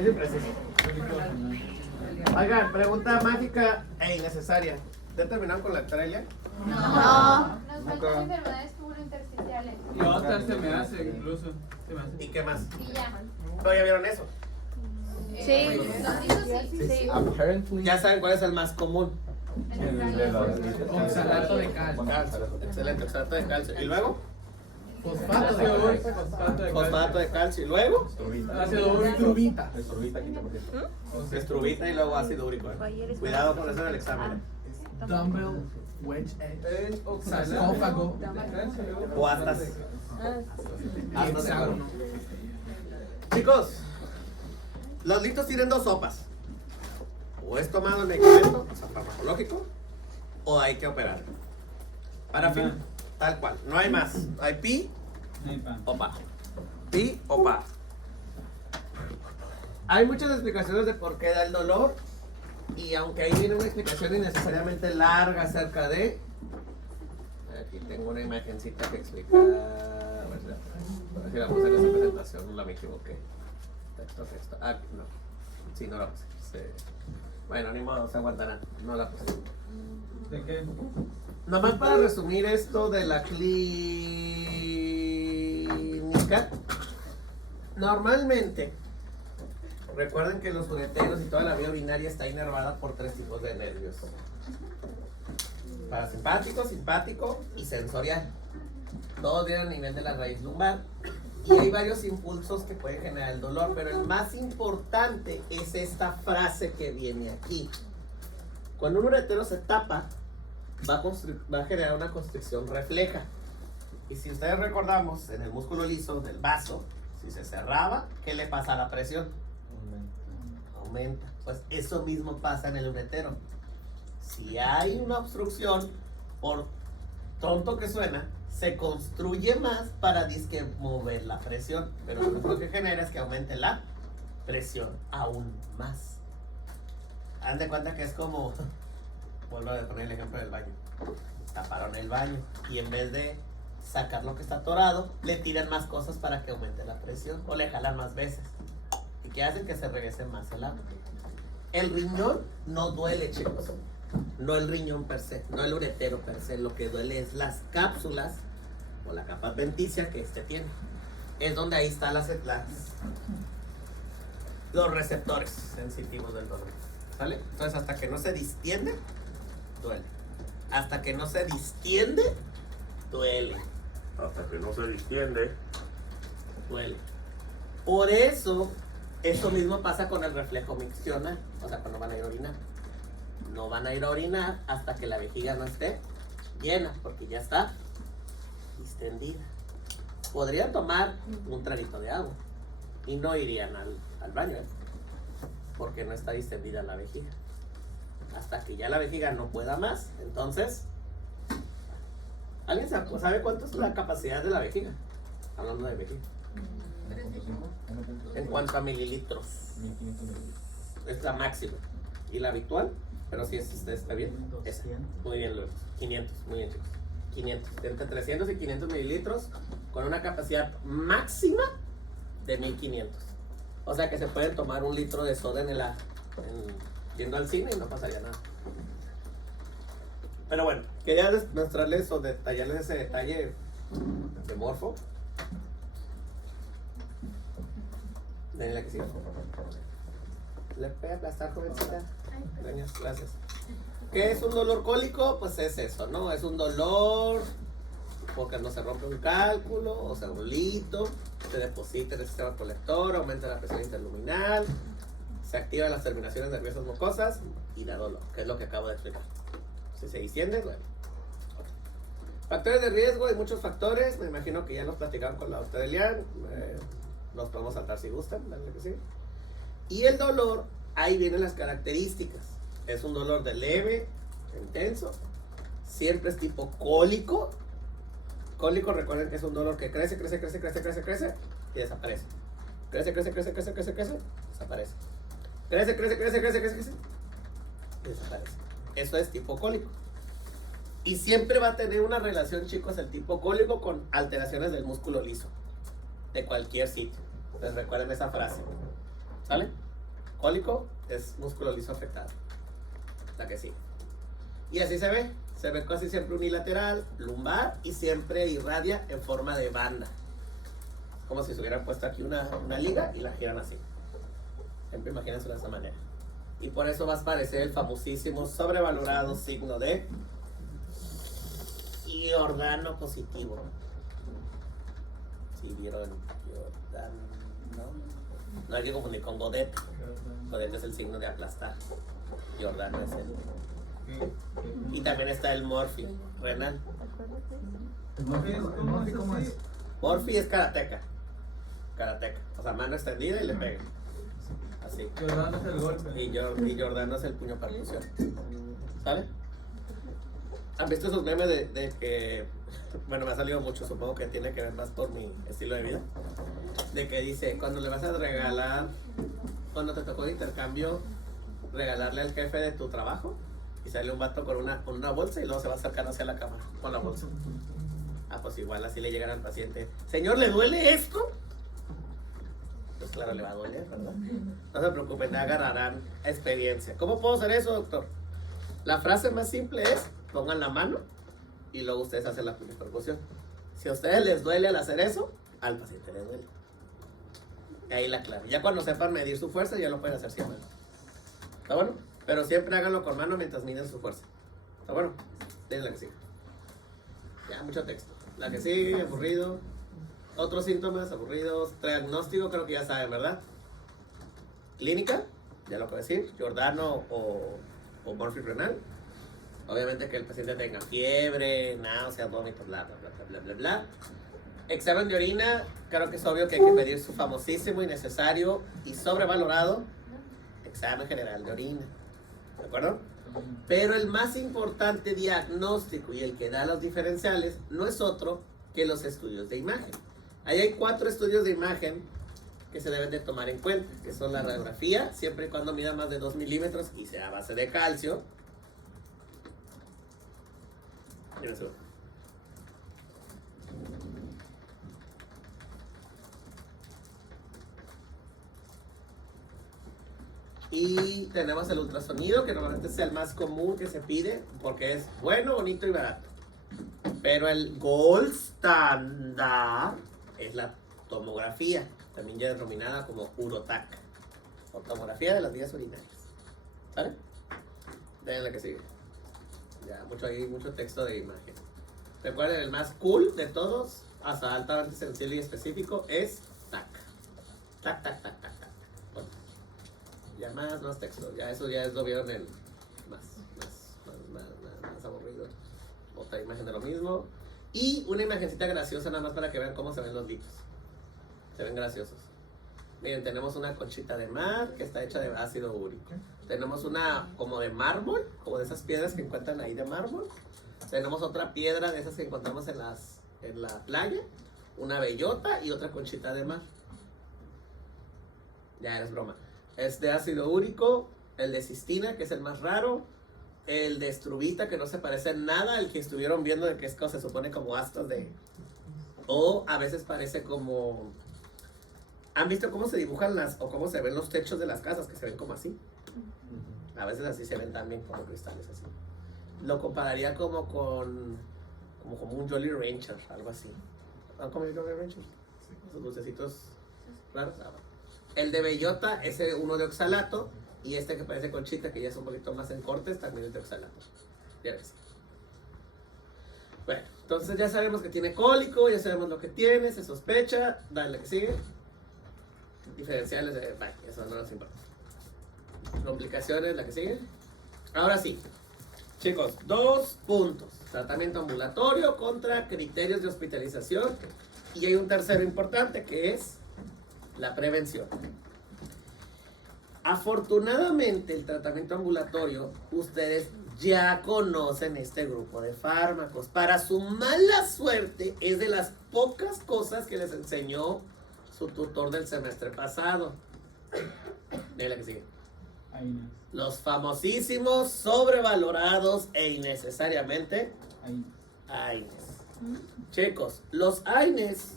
Es impreciso. Oigan, pregunta mágica e innecesaria. ¿Ya terminaron con la estrella? No. Nos faltan enfermedades tubulointersticiales. Y otras se me hace, incluso. Se me hace. ¿Y qué más? Y ya. ¿Pero ya vieron eso? Sí. Los rizos sí. Apparently. Ya saben cuál es el más común. Oxalato de calcio. Calcio. Excelente, oxalato de calcio. ¿Y luego? Fosfato de calcio. Fosfato de calcio. ¿Y luego? Ácido úrico. Estrubita y luego ácido úrico. Cuidado con eso en el examen. Dumbbell, wedge edge, sarcófago de calcio. O astas. Y hexágono. Chicos, los litos tienen dos sopas. O es tomado el medicamento, o sea, farmacológico, o hay que operar. Para fin, tal cual. No hay más. Hay pi o pa. Pi o pa. Hay muchas explicaciones de por qué da el dolor. Y aunque ahí viene una explicación innecesariamente larga acerca de... Aquí tengo una imagencita que explica... A ver si la puse en esa presentación, no me equivoqué. Texto. Ah, no. Sí, no la puse. Bueno, ni modo, se aguantarán. No la puse. ¿De qué? Nomás para resumir esto de la clínica. Normalmente, recuerden que los ureteros y toda la vía urinaria está inervada por tres tipos de nervios: parasimpático, simpático y sensorial. Todos vienen a nivel de la raíz lumbar. Y hay varios impulsos que pueden generar el dolor, pero el más importante es esta frase que viene aquí. Cuando un uretero se tapa, va a generar una constricción refleja. Y si ustedes recordamos, en el músculo liso del vaso, si se cerraba, ¿qué le pasa a la presión? Aumenta. Pues eso mismo pasa en el uretero. Si hay una obstrucción, por tonto que suena, se construye más para disque mover la presión, pero lo que genera es que aumente la presión aún más. Hagan de cuenta que es como, vuelvo a poner el ejemplo del baño. Taparon el baño y en vez de sacar lo que está atorado, le tiran más cosas para que aumente la presión o le jalan más veces y que hacen que se regrese más el agua. El riñón no duele, chicos. No el riñón per se, no el uretero per se, lo que duele es las cápsulas o la capa adventicia que este tiene. Es donde ahí están los receptores sensitivos del dolor. ¿Sale? Entonces hasta que no se distiende, duele. Hasta que no se distiende, duele. Hasta que no se distiende. Duele. Por eso mismo pasa con el reflejo miccional, o sea, cuando van a ir a orinar. No van a ir a orinar hasta que la vejiga no esté llena, porque ya está distendida. Podrían tomar un traguito de agua y no irían al baño, porque no está distendida la vejiga. Hasta que ya la vejiga no pueda más, entonces... ¿Alguien sabe cuánto es la capacidad de la vejiga? Hablando de vejiga. En cuanto a mililitros. Es la máxima. ¿Y la habitual? Pero si está bien. Esa. Muy bien, Luis. 500. Muy bien, chicos. 500. Entre 300 y 500 mililitros con una capacidad máxima de 1500. O sea que se pueden tomar un litro de soda yendo al cine y no pasaría nada. Pero bueno, quería mostrarles o detallarles ese detalle de morfo. Denle la que siga. Le puede aplastar, jovencita. Gracias. ¿Qué es un dolor cólico? Pues es eso, ¿no? Es un dolor porque no se rompe un cálculo, o sea, un lito, se deposita en el sistema colector, aumenta la presión interluminal, se activan las terminaciones nerviosas mucosas y da dolor, que es lo que acabo de explicar. Si se distiende, bueno. Factores de riesgo, hay muchos factores, me imagino que ya los platicaron con la doctora Elian, los podemos saltar si gustan, dale que sí. Y el dolor, ahí vienen las características. Es un dolor de leve, intenso, siempre es tipo cólico. Cólico, recuerden que es un dolor que crece y desaparece. Crece, desaparece. Crece, desaparece. Eso es tipo cólico. Y siempre va a tener una relación, chicos, el tipo cólico con alteraciones del músculo liso. De cualquier sitio. Entonces recuerden esa frase. ¿Sale? cólico es músculo liso afectado. La que sí. Y así se ve casi siempre unilateral, lumbar y siempre irradia en forma de banda. Como si se hubieran puesto aquí una liga y la giran así. Siempre imagínense de esa manera. Y por eso va a aparecer el famosísimo, sobrevalorado signo de Giordano positivo. ¿Sí vieron Giordano? No hay que confundir con Godet. Godet es el signo de aplastar. Giordano es el. Y también está el Morphy renal. ¿Cómo es? Morphy es karateca. O sea, mano extendida y le pega. Así. Giordano es el golpe. Y Giordano es el puño percusión. ¿Sale? ¿Han visto esos memes de que, bueno, me ha salido mucho, supongo que tiene que ver más por mi estilo de vida, de que dice, cuando le vas a regalar, cuando te tocó de intercambio, regalarle al jefe de tu trabajo, y sale un vato con una bolsa y luego se va acercando hacia la cama con la bolsa. Ah, pues igual así le llegan al paciente, señor, ¿le duele esto? Pues claro, le va a doler, ¿verdad? No se preocupen, agarrarán experiencia. ¿Cómo puedo hacer eso, doctor? La frase más simple es, pongan la mano y luego ustedes hacen la percusión. Si a ustedes les duele al hacer eso, al paciente le duele. Ahí la clave. Ya cuando sepan medir su fuerza, ya lo pueden hacer sin mano. ¿Está bueno? Pero siempre háganlo con mano mientras miden su fuerza. ¿Está bueno? Tienen la que sigue. Ya, mucho texto. La que sigue, aburrido. Otros síntomas, aburridos. Diagnóstico, creo que ya saben, ¿verdad? Clínica, ya lo puedo decir. Giordano o Morphy renal. Obviamente que el paciente tenga fiebre, náuseas, vómitos, bla, bla, bla, bla, bla, bla. Examen de orina, creo que es obvio que hay que pedir su famosísimo y necesario y sobrevalorado examen general de orina. ¿De acuerdo? Pero el más importante diagnóstico y el que da los diferenciales no es otro que los estudios de imagen. Ahí hay 4 estudios de imagen que se deben de tomar en cuenta, que son la radiografía, siempre y cuando mida más de 2 milímetros y sea a base de calcio. Y tenemos el ultrasonido, que normalmente es el más común que se pide, porque es bueno, bonito y barato. Pero el gold standard es la tomografía, también ya denominada como urotac, o tomografía de las vías urinarias. ¿Vale? Vean la que sigue. Ya, mucho texto de imagen. Recuerden, el más cool de todos, hasta altamente sensible y específico, es TAC. TAC, TAC, TAC, TAC, TAC. Bueno, ya más texto. Ya eso ya es lo vieron en más aburrido. Otra imagen de lo mismo. Y una imagencita graciosa nada más para que vean cómo se ven los litos. Se ven graciosos. Miren, tenemos una conchita de mar que está hecha de ácido úrico. Tenemos una como de mármol, como de esas piedras que encuentran ahí de mármol. Tenemos otra piedra de esas que encontramos en la playa. Una bellota y otra conchita de mar. Ya es broma. Es de ácido úrico, el de cistina, que es el más raro. El de estrubita, que no se parece en nada al que estuvieron viendo, de que es cosa, se supone como astas de... O a veces parece como... ¿Han visto cómo se dibujan o cómo se ven los techos de las casas? Que se ven como así. A veces así se ven también como cristales así. Lo compararía como un Jolly Rancher, algo así. ¿Han comido Jolly Rancher? Esos dulcecitos raros. El de bellota es uno de oxalato. Y este que parece conchita, que ya es un poquito más en cortes, también es de oxalato. Ya ves. Bueno, entonces ya sabemos que tiene cólico, ya sabemos lo que tiene, se sospecha. Dale, que sigue. Diferenciales de... Bye, eso no nos importa. Complicaciones, la que sigue. Ahora sí, chicos, 2 puntos. Tratamiento ambulatorio contra criterios de hospitalización. Y hay un tercero importante que es la prevención. Afortunadamente, el tratamiento ambulatorio, ustedes ya conocen este grupo de fármacos. Para su mala suerte, es de las pocas cosas que les enseñó su tutor del semestre pasado. Mira la que sigue. Los famosísimos, sobrevalorados e innecesariamente AINES. Chicos, los AINES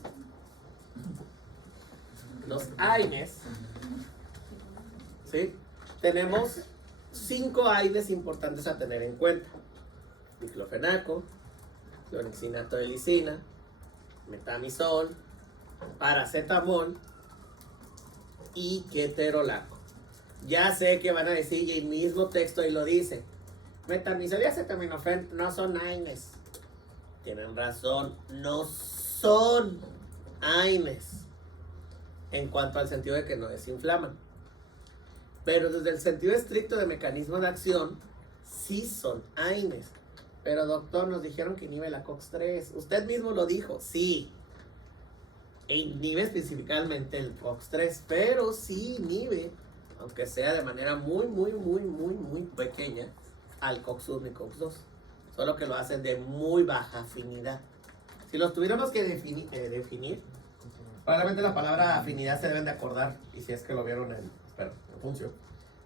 ¿sí? Tenemos 5 AINES importantes a tener en cuenta: diclofenaco, clorexinato de lisina, metamisol, paracetamol y ketorolaco. Ya sé que van a decir, y el mismo texto ahí lo dice, metamisol y acetaminofén no son AINES. Tienen razón, no son AINES en cuanto al sentido de que no desinflaman. Pero desde el sentido estricto de mecanismo de acción, sí son AINES. Pero doctor, nos dijeron que inhibe la COX-3. Usted mismo lo dijo, sí. Inhibe específicamente el COX-3, pero sí inhibe, aunque sea de manera muy pequeña, al COX-1 y COX-2. Solo que lo hacen de muy baja afinidad. Si los tuviéramos que definir, probablemente la palabra afinidad se deben de acordar, y si es que lo vieron en función.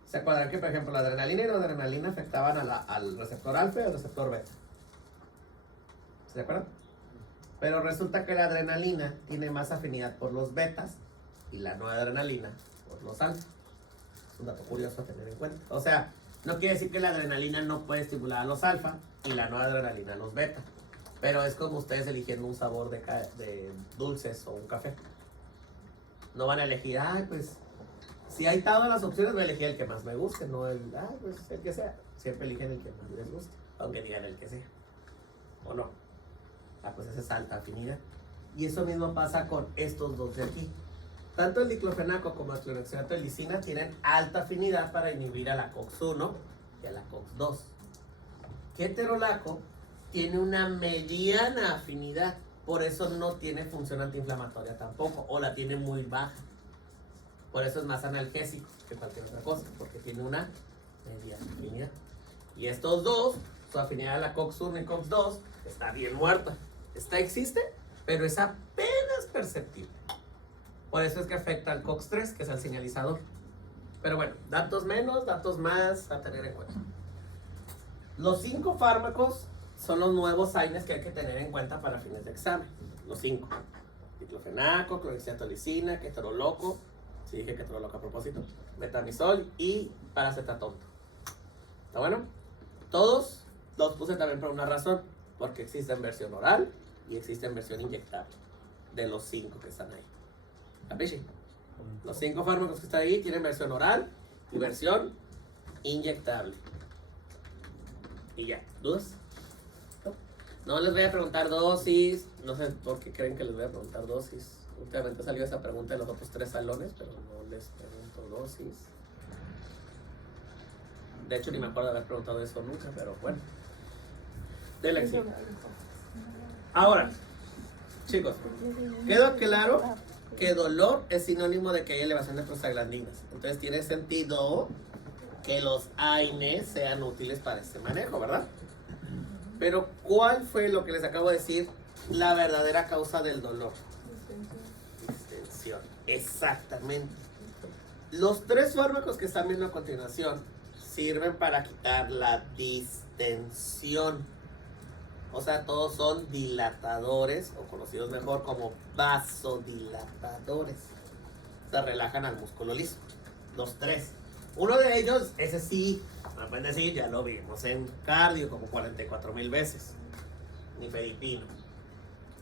Se acuerdan que, por ejemplo, la adrenalina y la adrenalina afectaban al receptor alfa y al receptor beta. ¿Se acuerdan? Pero resulta que la adrenalina tiene más afinidad por los betas y la no adrenalina por los alfa. Es un dato curioso a tener en cuenta. O sea, no quiere decir que la adrenalina no puede estimular a los alfa y la no adrenalina a los beta. Pero es como ustedes eligiendo un sabor de dulces o un café. No van a elegir, pues si hay todas las opciones, voy a elegir el que más me guste, no el que sea. Siempre eligen el que más les guste, aunque digan el que sea. ¿O no? Pues esa es alta afinidad. Y eso mismo pasa con estos dos de aquí. Tanto el diclofenaco como el clorexinato de lisina tienen alta afinidad para inhibir a la COX-1 y a la COX-2. Ketorolaco tiene una mediana afinidad, por eso no tiene función antiinflamatoria tampoco, o la tiene muy baja. Por eso es más analgésico que cualquier otra cosa, porque tiene una mediana afinidad. Y estos dos, su afinidad a la COX-1 y COX-2 está bien muerta. Existe, pero es apenas perceptible. Por eso es que afecta al COX-3, que es el señalizador. Pero bueno, datos menos, datos más a tener en cuenta. Los 5 fármacos son los nuevos AINES que hay que tener en cuenta para fines de examen. Los 5: diclofenaco, clorexinato de lisina, ketorolaco, sí dije ketorolaco a propósito, metamisol y paracetamol. ¿Está bueno? Todos los puse también por una razón, porque existe en versión oral y existe en versión inyectable, de los 5 que están ahí. ¿Capichi? Los 5 fármacos que están ahí tienen versión oral y versión inyectable. Y ya, ¿dudas? No les voy a preguntar dosis, no sé por qué creen que les voy a preguntar dosis. Últimamente salió esa pregunta en los otros 3 salones, pero no les pregunto dosis. De hecho, ni me acuerdo de haber preguntado eso nunca, pero bueno. De lección. Ahora, chicos, quedó claro que dolor es sinónimo de que hay elevación de prostaglandinas. Entonces tiene sentido que los AINES sean útiles para este manejo, ¿verdad? Pero ¿cuál fue lo que les acabo de decir? La verdadera causa del dolor. Distensión. Exactamente. Los 3 fármacos que están viendo a continuación sirven para quitar la distensión. O sea, todos son dilatadores, o conocidos mejor como vasodilatadores. Se relajan al músculo liso. Los 3. Uno de ellos, ese sí, me pueden decir, ya lo vimos en cardio como 44,000 veces. Nifedipino.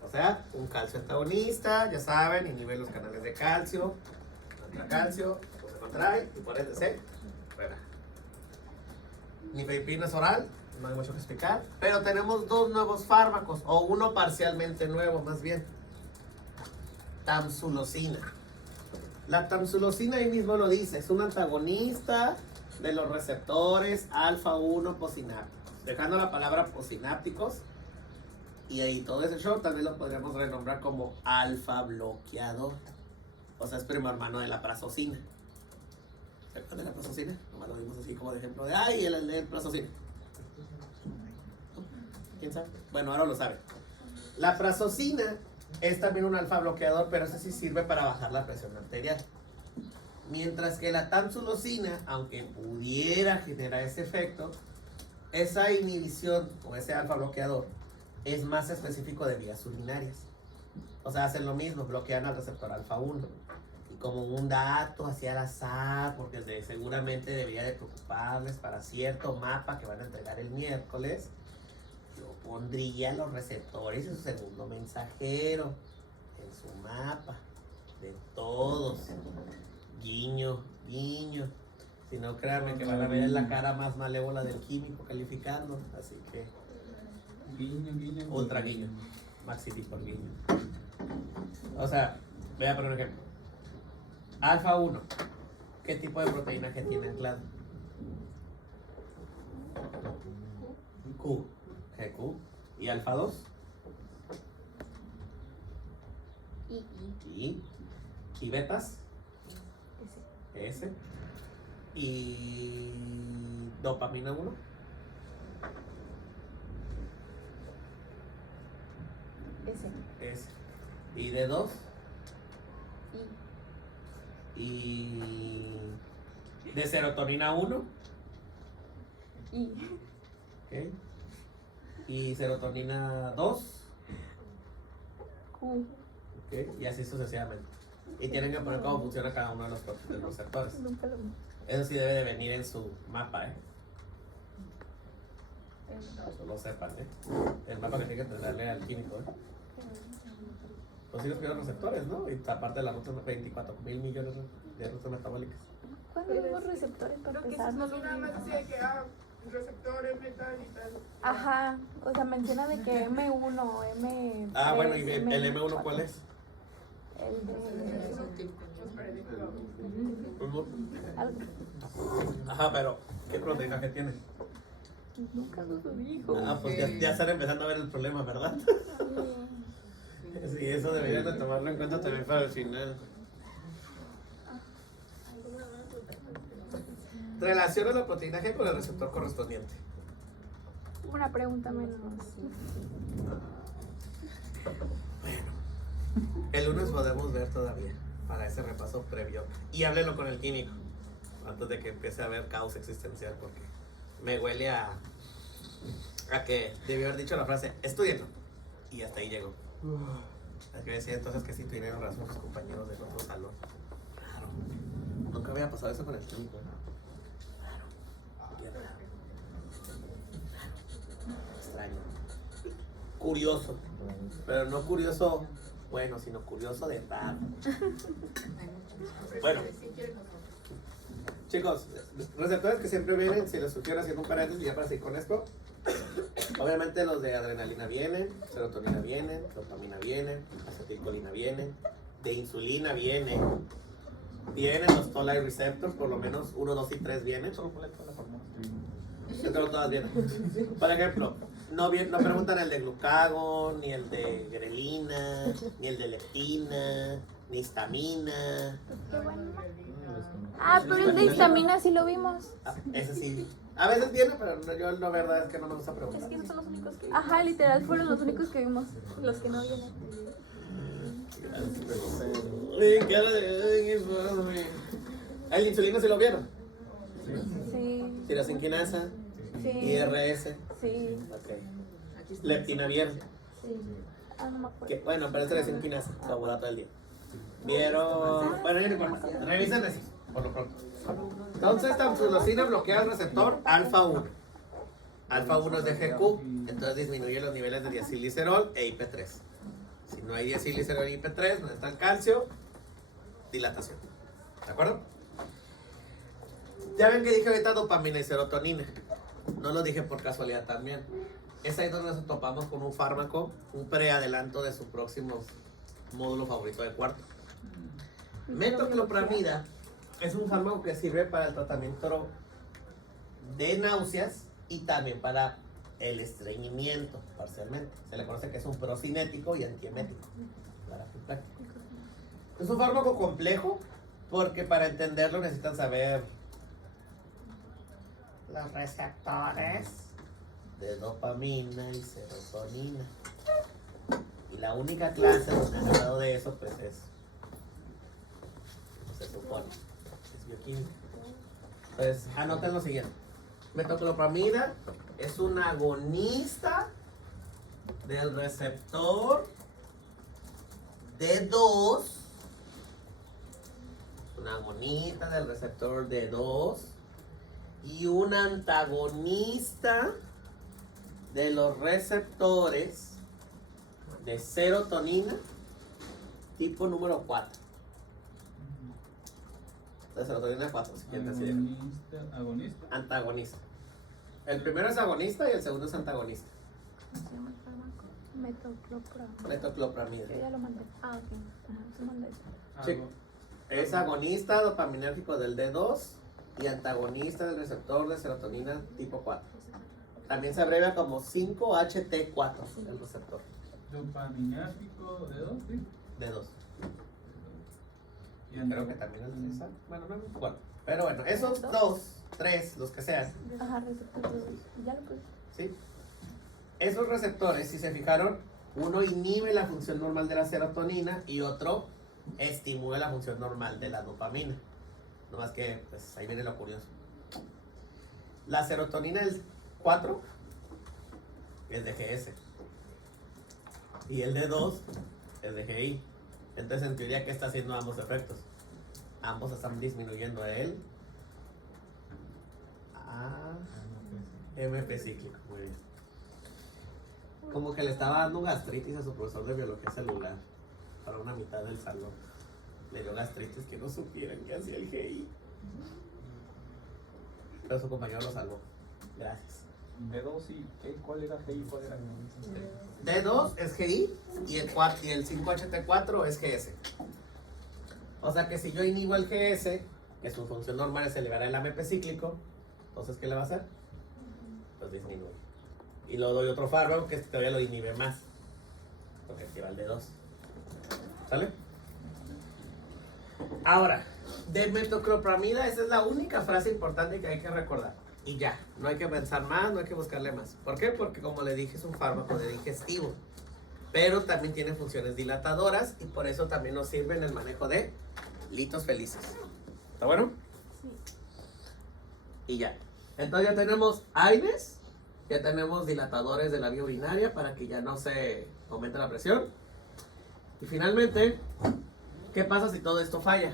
O sea, un calcio antagonista, ya saben, inhibe los canales de calcio, contra calcio, pues se contrae y por ende se relaja. Nifedipino es oral, no hay mucho que explicar, pero tenemos 2 nuevos fármacos, o uno parcialmente nuevo más bien. Tamsulosina. La tamsulosina ahí mismo lo dice, es un antagonista de los receptores alfa 1 posinápticos. Dejando la palabra posinápticos, y ahí todo ese show también lo podríamos renombrar como alfa bloqueador. O sea, es primo hermano de la prazosina. ¿Se acuerdan de la prazosina? Nomás lo vimos así como de ejemplo de, ay, el prazosina. ¿Quién sabe? Bueno, ahora lo saben. La prazosina es también un alfa bloqueador, pero ese sí sirve para bajar la presión arterial. Mientras que la tamsulosina, aunque pudiera generar ese efecto, esa inhibición o ese alfa bloqueador es más específico de vías urinarias. O sea, hacen lo mismo, bloquean al receptor alfa 1 como un dato así al azar, porque seguramente debería de preocuparles para cierto mapa que van a entregar el miércoles, yo pondría los receptores en su segundo mensajero, en su mapa, de todos. Guiño, guiño. Si no, créanme que van a ver la cara más malévola del químico calificando, así que Guiño, guiño. ultra guiño, maxi por guiño. O sea, voy a poner un ejemplo. Alfa 1, ¿qué tipo de proteína G tiene anclado? Q, GQ. ¿Y alfa 2? I. ¿Y betas? S. ¿Y dopamina 1? S. ¿Y D2? ¿Y de serotonina 1? ¿Ok? ¿Y serotonina 2? Q. ¿Ok? Y así sucesivamente. Y tienen que poner cómo funciona cada uno de los receptores. Nunca lo vi. Eso sí debe de venir en su mapa, Eso lo sepan, El mapa que tiene que entregarle al químico, Pues sí los primeros receptores, ¿no? Y aparte de las rutas, 24.000 millones de rutas metabólicas. ¿Cuándo vemos receptores para Creo que empezar? no nada más decía que receptores, metal y tal. Ajá, o sea, menciona de que M1, M. Ah, bueno, ¿y el M1 cuál es? El de. Algo. Ajá, pero ¿qué proteína que tiene? Nunca nos lo dijo. Ah, pues ya están empezando a ver el problema, ¿verdad? Sí, eso deberían de tomarlo en cuenta también para el final. Relaciona la proteína G con el receptor correspondiente. Una pregunta menos. El lunes podemos ver todavía para ese repaso previo. Y háblelo con el químico antes de que empiece a haber caos existencial, porque me huele a que debió haber dicho la frase, estudienlo. Y hasta ahí llegó. Es que decía entonces que sí tuvieron razón sus compañeros del otro salón. Claro. Nunca había pasado eso con el químico, Claro. Qué raro. Extraño. Curioso. Pero no curioso bueno, sino curioso de raro. Bueno. Chicos, receptores que siempre vienen, si les sugiero haciendo un paréntesis ya para seguir con esto. Obviamente los de adrenalina vienen, serotonina vienen, dopamina vienen, acetilcolina vienen, de insulina vienen los toll-like receptors, por lo menos 1, 2 y 3 vienen. Entre todas vienen. Por ejemplo, no preguntan el de glucagón, ni el de grelina, ni el de leptina, ni histamina. Ah, pero el de histamina sí lo vimos. Ese sí. A veces viene, pero yo la verdad es que no me gusta preguntar. Es que esos son los únicos que. Ajá, literal, fueron los únicos que vimos. Los que no vienen. ¿El de insulina se lo vieron? Sí. Tirasinquinasa, Sí. IRS. Sí. Ok. Leptina vieron. Sí. Ah, no me acuerdo. Bueno, pero es tirasinquinasa, lo voy a todo el día. Vieron. Bueno, ya no importa. Revisen eso, por lo pronto. Entonces, tamsulosina bloquea el receptor alfa 1. Alfa 1 es de GQ, entonces disminuye los niveles de diacilglicerol e IP3. Si no hay diacilglicerol y IP3, no está el calcio, dilatación. ¿De acuerdo? Ya ven que dije ahorita dopamina y serotonina. No lo dije por casualidad también. Es ahí donde nos topamos con un fármaco, un preadelanto de su próximo módulo favorito de cuarto. Metoclopramida es un fármaco que sirve para el tratamiento de náuseas y también para el estreñimiento, parcialmente. Se le conoce que es un procinético y antiemético. Es un fármaco complejo porque para entenderlo necesitan saber los receptores de dopamina y serotonina. Y la única clase donde han hablado de eso pues es, se supone, es bioquímica. Pues anoten lo siguiente. Metoclopramida es un agonista del receptor D2 un agonista del receptor D2 y un antagonista de los receptores de serotonina tipo número 4. De serotonina 4, si quieren decir. Agonista. Antagonista. El primero es agonista y el segundo es antagonista. ¿Cómo se llama el fármaco? Metoclopramida. Metoclopramida. Yo ya lo mandé. Ah, ok. Ajá, se mandé eso. Sí. Es agonista dopaminérgico del D2 y antagonista del receptor de serotonina tipo 4. También se abrevia como 5-HT4 el receptor. Dopaminérgico de 2, ¿sí? D2. Y Creo que también es de esa. Bueno, no me acuerdo. Pero bueno, esos dos, tres, los que sean, Ajá, receptor de dos. Ya lo puse. ¿sí? Esos receptores, si se fijaron, uno inhibe la función normal de la serotonina y otro estimula la función normal de la dopamina. No más que, pues ahí viene lo curioso. La serotonina del 4 es de GS y el de 2 es de GI. Entonces, en teoría, ¿qué está haciendo ambos efectos? Ambos están disminuyendo el MP cíclico. Muy bien. Como que le estaba dando gastritis a su profesor de biología celular para una mitad del salón. Le dio gastritis que no supieran que hacía el GI. Pero su compañero lo salvó. Gracias. B2 y ¿qué? ¿Cuál era GI? ¿Cuál era? D2 es GI y el 5-HT4 es GS. O sea que si yo inhibo el GS, que su función normal es elevar el AMP cíclico, entonces ¿qué le va a hacer? Pues disminuye. Y luego doy otro fármaco que todavía lo inhibe más, porque activa el D2. ¿Sale? Ahora, de metoclopramida, esa es la única frase importante que hay que recordar. Y ya, no hay que pensar más, no hay que buscarle más. ¿Por qué? Porque como le dije, es un fármaco de digestivo. Pero también tiene funciones dilatadoras y por eso también nos sirve en el manejo de litos felices. ¿Está bueno? Sí. Y ya. Entonces ya tenemos AINES, ya tenemos dilatadores de la vía urinaria para que ya no se aumente la presión. Y finalmente, ¿qué pasa si todo esto falla?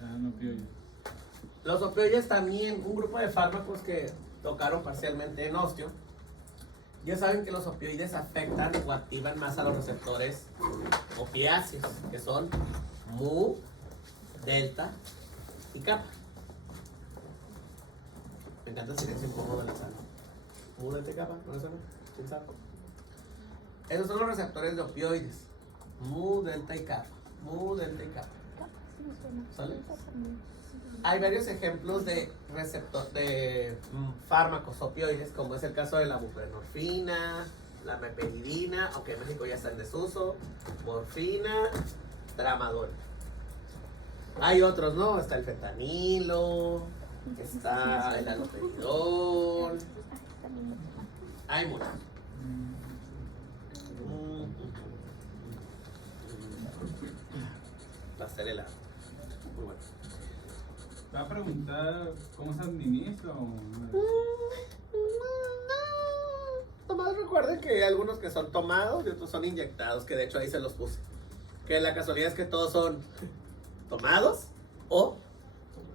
No opioides. Los opioides también, un grupo de fármacos que tocaron parcialmente en osteo. Ya saben que los opioides afectan o activan más a los receptores opiáceos, que son mu, delta y kappa. Me encanta el silencio incómodo de la sala. Mu, delta y kappa, ¿no eso no? ¿Quién sabe? Esos son los receptores de opioides. Mu, delta y kappa. Mu, delta y kappa. Sí me suena. ¿Sale? Esa también. Hay varios ejemplos de fármacos opioides, como es el caso de la buprenorfina, la meperidina, aunque en México ya está en desuso, morfina, tramadol. Hay otros, ¿no? Está el fentanilo, está el haloperidol, También. hay muchos. Pastel helado. Muy bueno. ¿Va a preguntar cómo se administra o no? Nomás recuerden que hay algunos que son tomados y otros son inyectados, que de hecho ahí se los puse. Que la casualidad es que todos son tomados o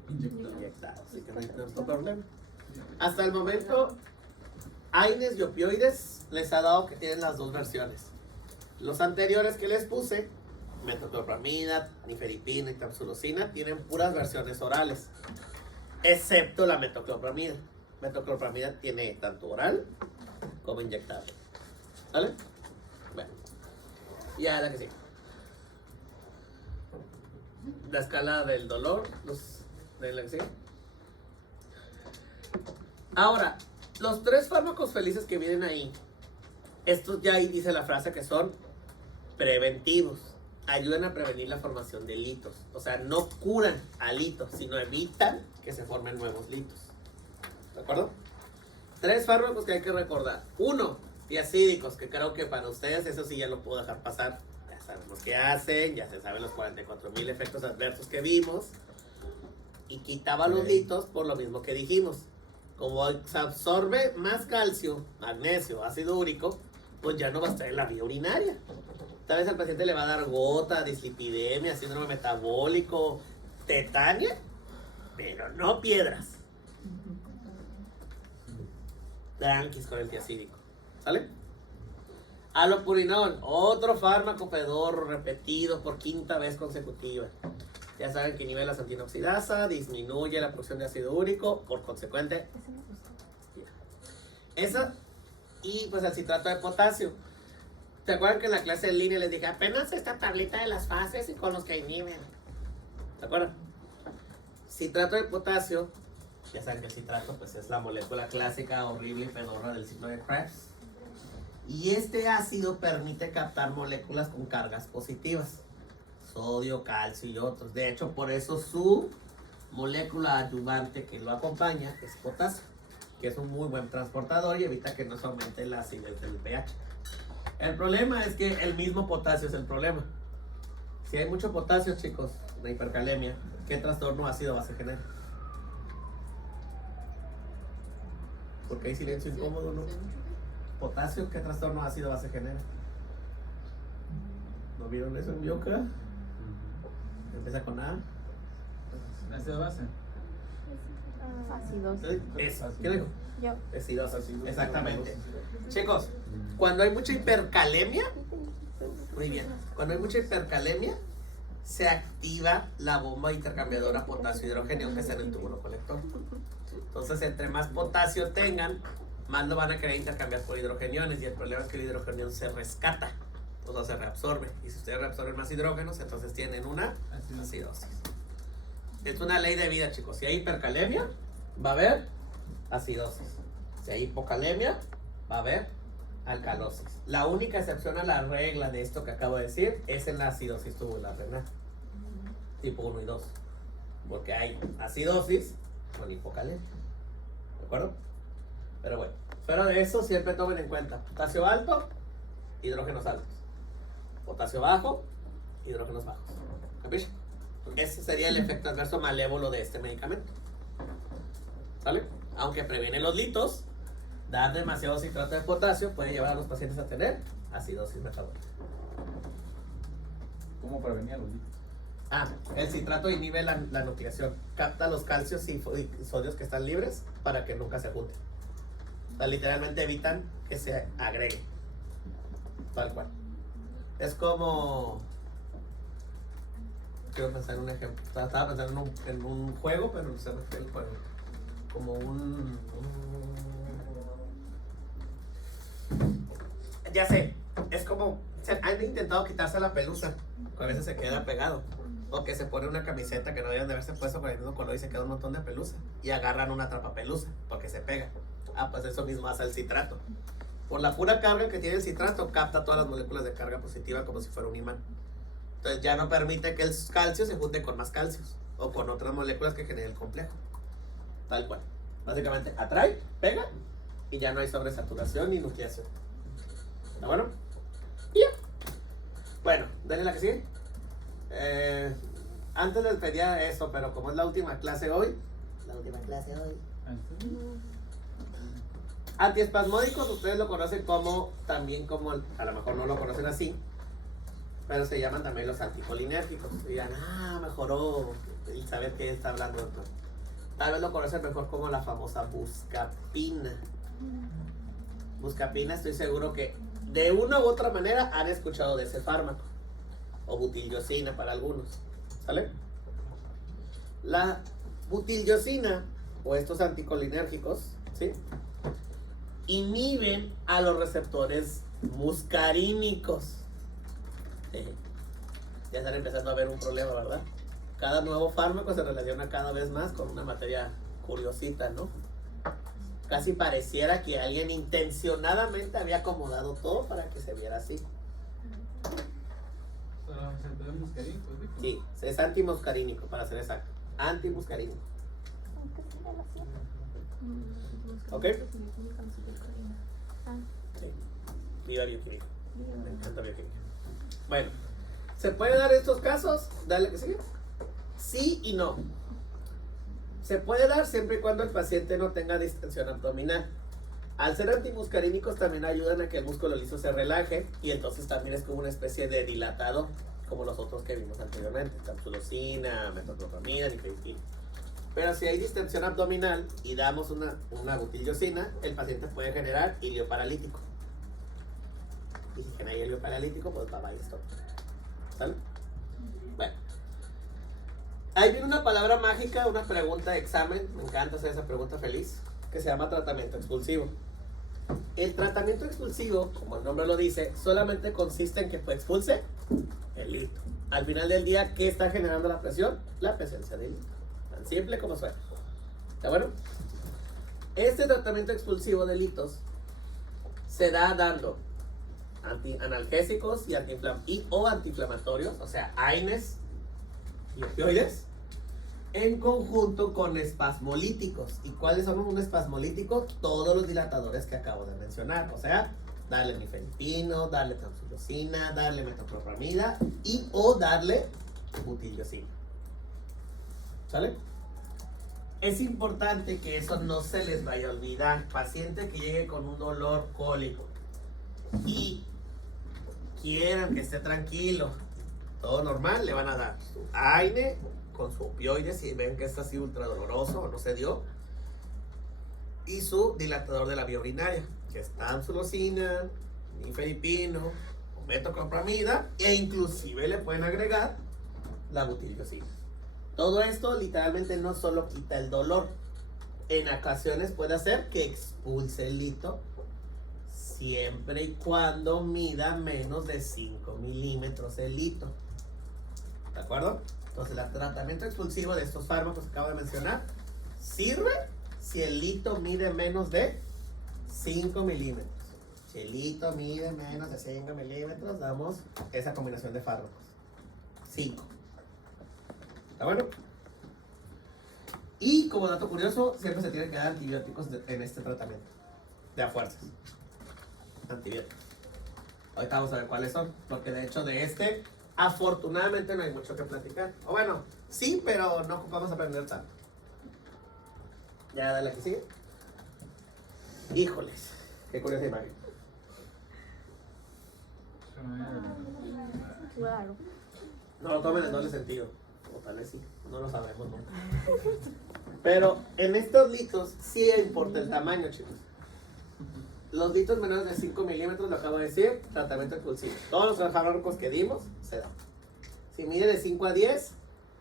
inyectados, así que no hay tanto problema. Hasta el momento, AINES y opioides les ha dado que tienen las dos versiones. Los anteriores que les puse, metoclopramida, nifedipina y tamsulosina, tienen puras versiones orales, excepto la metoclopramida. Metoclopramida tiene tanto oral como inyectable. ¿Vale? Bueno, y ahora que sí. La escala del dolor, ¿sí? Ahora, los tres fármacos felices que vienen ahí, estos ya ahí dice la frase que son preventivos. Ayudan a prevenir la formación de litos. O sea, no curan a litos, sino evitan que se formen nuevos litos. ¿De acuerdo? Tres fármacos que hay que recordar. Uno, tiacídicos, que creo que para ustedes eso sí ya lo puedo dejar pasar. Ya sabemos qué hacen, ya se saben los 44,000 efectos adversos que vimos. Y quitaba los litos por lo mismo que dijimos. Como se absorbe más calcio, magnesio, ácido úrico, pues ya no va a estar en la vía urinaria. Tal vez al paciente le va a dar gota, dislipidemia, síndrome metabólico, tetania, pero no piedras. Tranquis con el tiacídico. ¿Sale? Alopurinol, otro fármaco pedorro repetido por quinta vez consecutiva. Ya saben que inhibe la antioxidasa, disminuye la producción de ácido úrico, por consecuente. Esa, y pues el citrato de potasio. ¿Te acuerdan que en la clase en línea les dije apenas esta tablita de las fases y con los que inhiben? ¿Te acuerdan? Citrato de potasio, ya saben que el citrato pues es la molécula clásica, horrible y pedorra del ciclo de Krebs. Y este ácido permite captar moléculas con cargas positivas, sodio, calcio y otros. De hecho, por eso su molécula adyuvante que lo acompaña es potasio, que es un muy buen transportador y evita que nos aumente la acidez del pH. El problema es que el mismo potasio es el problema. Si hay mucho potasio, chicos, una hipercalemia, ¿qué trastorno ácido-base genera? Porque hay silencio incómodo, ¿no? Potasio, ¿qué trastorno ácido-base genera? ¿No vieron eso en bioca? Empieza con A. Ácido base. Ácidos. Eso. ¿Qué dijo? Yo. Acidosa, exactamente. Chicos, cuando hay mucha hipercalemia, muy bien, cuando hay mucha hipercalemia, se activa la bomba intercambiadora potasio-hidrogenio que está en el túbulo colector. Entonces, entre más potasio tengan, más lo van a querer intercambiar por hidrogeniones, y el problema es que el hidrogenión se rescata, o sea, se reabsorbe, y si ustedes reabsorben más hidrógenos, entonces tienen una acidosis. Es una ley de vida, chicos. Si hay hipercalemia, va a haber acidosis. Si hay hipocalemia, va a haber alcalosis. La única excepción a la regla de esto que acabo de decir es en la acidosis tubular renal, tipo 1 y 2, porque hay acidosis con hipocalemia. ¿De acuerdo? Pero bueno, fuera de eso, siempre tomen en cuenta potasio alto, hidrógenos altos. Potasio bajo, hidrógenos bajos. ¿Capiche? Ese sería el efecto adverso malévolo de este medicamento. ¿Sale? Aunque previene los litos, dar demasiado citrato de potasio puede llevar a los pacientes a tener acidosis metabólica. ¿Cómo prevenía los litos? El citrato inhibe la nucleación, capta los calcios y sodios que están libres para que nunca se junten. O sea, literalmente evitan que se agregue. Tal cual. Es como... Quiero pensar en un ejemplo. Estaba pensando en un juego, pero no sé el juego. Como ya sé, es como... Han intentado quitarse la pelusa, que a veces se queda pegado. O que se pone una camiseta que no deben de haberse puesto con el mismo color y se queda un montón de pelusa. Y agarran una atrapapelusa, porque se pega. Pues eso mismo hace el citrato. Por la pura carga que tiene el citrato, capta todas las moléculas de carga positiva como si fuera un imán. Entonces ya no permite que el calcio se junte con más calcios o con otras moléculas que generen el complejo. Tal cual. Básicamente atrae, pega y ya no hay sobresaturación ni nucleación. ¿Está bueno? Y ya. Bueno, dale la que sigue. Antes les pedía eso, pero como es la última clase hoy. Antiespasmódicos, ustedes lo conocen como, también como, a lo mejor no lo conocen así, pero se llaman también los anticolinérgicos. Y dirán, mejoró el saber qué está hablando. ¿No? Tal vez lo conocen mejor como la famosa buscapina. Buscapina, estoy seguro que de una u otra manera han escuchado de ese fármaco. O butiliosina para algunos. ¿Sale? La butiliosina, o estos anticolinérgicos, ¿sí?, inhiben a los receptores muscarínicos. Ya están empezando a ver un problema, ¿verdad? Cada nuevo fármaco se relaciona cada vez más con una materia curiosita, ¿no? Casi pareciera que alguien intencionadamente había acomodado todo para que se viera así. Sí, es antimuscarínico, para ser exacto. Antimuscarínico. ¿Ok? Sí. Viva bioquímica. Me encanta bioquímica. Bueno, ¿se puede dar estos casos? Dale que sigue. Sí y no. Se puede dar siempre y cuando el paciente no tenga distensión abdominal. Al ser antimuscarínicos también ayudan a que el músculo liso se relaje y entonces también es como una especie de dilatador. como los otros que vimos anteriormente, tamsulosina, metoclopramida, nifedipina. Pero si hay distensión abdominal y damos una butiliosina, el paciente puede generar ilio paralítico. Y si genera ilio paralítico, pues va a esto. ¿Sale? Bueno. Ahí viene una palabra mágica, una pregunta de examen. Me encanta hacer esa pregunta feliz, que se llama tratamiento expulsivo. El tratamiento expulsivo, como el nombre lo dice, solamente consiste en que expulse el lito. Al final del día, ¿qué está generando la presión? La presencia del lito. Tan simple como suena. ¿Está bueno? Este tratamiento expulsivo de litos se da dando analgésicos y o antiinflamatorios, o sea, AINES y opioides, en conjunto con espasmolíticos. ¿Y cuáles son un espasmolítico? Todos los dilatadores que acabo de mencionar, o sea, darle nifedipino, darle tamsulosina, darle metoclopramida y o darle butiliosina. ¿Sale? Es importante que eso no se les vaya a olvidar. Paciente que llegue con un dolor cólico y quieran que esté tranquilo, todo normal, le van a dar su AINE con su opioide si ven que está así ultra doloroso o no se dio, y su dilatador de la vía urinaria, que es tamsulosina, nifedipino, metoclopramida, e inclusive le pueden agregar la butiliosina. Todo esto literalmente no solo quita el dolor, en ocasiones puede hacer que expulse el lito, siempre y cuando mida menos de 5 milímetros el lito. ¿De acuerdo? Entonces, el tratamiento expulsivo de estos fármacos que acabo de mencionar sirve si el lito mide menos de 5 milímetros. Si el lito mide menos de 5 milímetros, damos esa combinación de fármacos. 5. ¿Está bueno? Y como dato curioso, siempre se tienen que dar antibióticos en este tratamiento. De a fuerzas. Antibióticos. Ahorita vamos a ver cuáles son. Porque de hecho de este, afortunadamente no hay mucho que platicar. O bueno, sí, pero no ocupamos aprender tanto. Ya, dale que sigue. Híjoles, qué curiosa imagen. Claro. No lo tomen en doble sentido. O tal vez sí, no lo sabemos nunca. Pero en estos litos sí importa el tamaño, chicos. Los litos menores de 5 milímetros, lo acabo de decir, tratamiento expulsivo. Todos los fármacos que dimos se dan. Si mide de 5 a 10,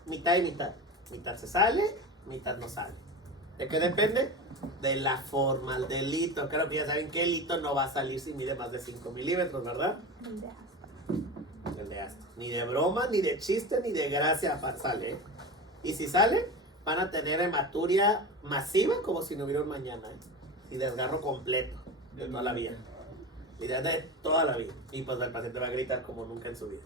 mitad y mitad. Mitad se sale, mitad no sale. ¿De qué depende? De la forma del lito. Creo que ya saben que el lito no va a salir si mide más de 5 milímetros, ¿verdad? El de aspa. El de aspa. Ni de broma, ni de chiste, ni de gracia sale, ¿eh? Y si sale, van a tener hematuria masiva como si no hubiera un mañana, ¿eh? Y desgarro completo de toda la vida. Y de toda la vida. Y pues el paciente va a gritar como nunca en su vida.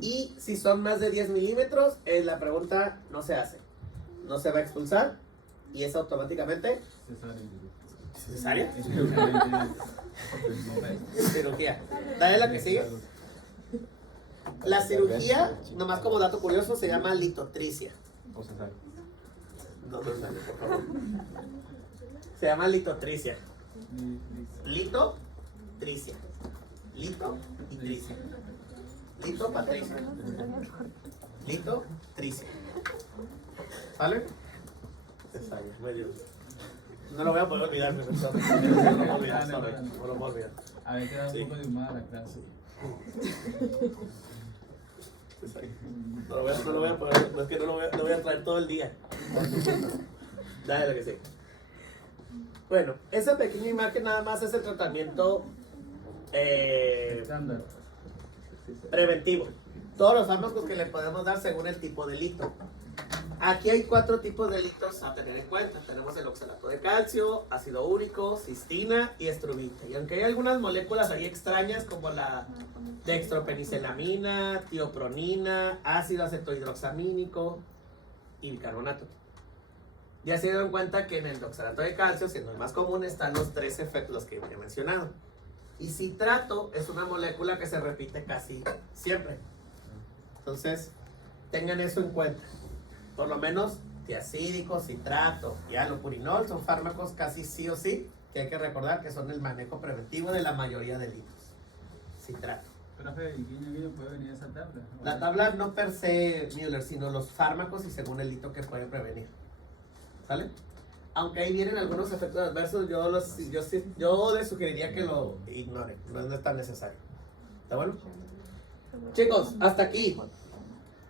Y si son más de 10 milímetros, la pregunta no se hace. No se va a expulsar y es automáticamente cesárea. Cirugía. Dale la que sigue. La cirugía, nomás como dato curioso, se llama litotricia. No, por favor. Se llama litotricia. Litotricia. Lito y tricia. Lito, Patricia. Lito, Tricia. ¿Sale? Cesárea, muy bien. No lo voy a poder olvidar, profesor. No lo voy a olvidar, sorry. No lo voy a olvidar. A ver, queda Sí. un poco de humada la clase. No lo voy a poder, no es que no lo voy a traer todo el día. Dale lo que sí. Bueno, esa pequeña imagen nada más es el tratamiento Estándar. preventivo. Todos los fármacos que le podemos dar según el tipo de lito. Aquí hay 4 tipos de litos a tener en cuenta. Tenemos el oxalato de calcio, ácido úrico, cistina y estrubita. Y aunque hay algunas moléculas ahí extrañas como la dextropenicilamina, tiopronina, ácido acetohidroxamínico y bicarbonato. Ya se dieron cuenta que en el oxalato de calcio, siendo el más común, están los 3 efectos que he mencionado. Y citrato es una molécula que se repite casi siempre. Entonces, tengan eso en cuenta. Por lo menos, tiacídico, citrato y alopurinol son fármacos casi sí o sí que hay que recordar que son el manejo preventivo de la mayoría de delitos. Citrato. Profe, ¿y quién puede venir esa tabla? La tabla no per se, Müller, sino los fármacos y según el hito que pueden prevenir. ¿Sale? Aunque ahí vienen algunos efectos adversos, yo les sugeriría que lo ignoren, no es tan necesario. ¿Está bueno? Chicos, hasta aquí.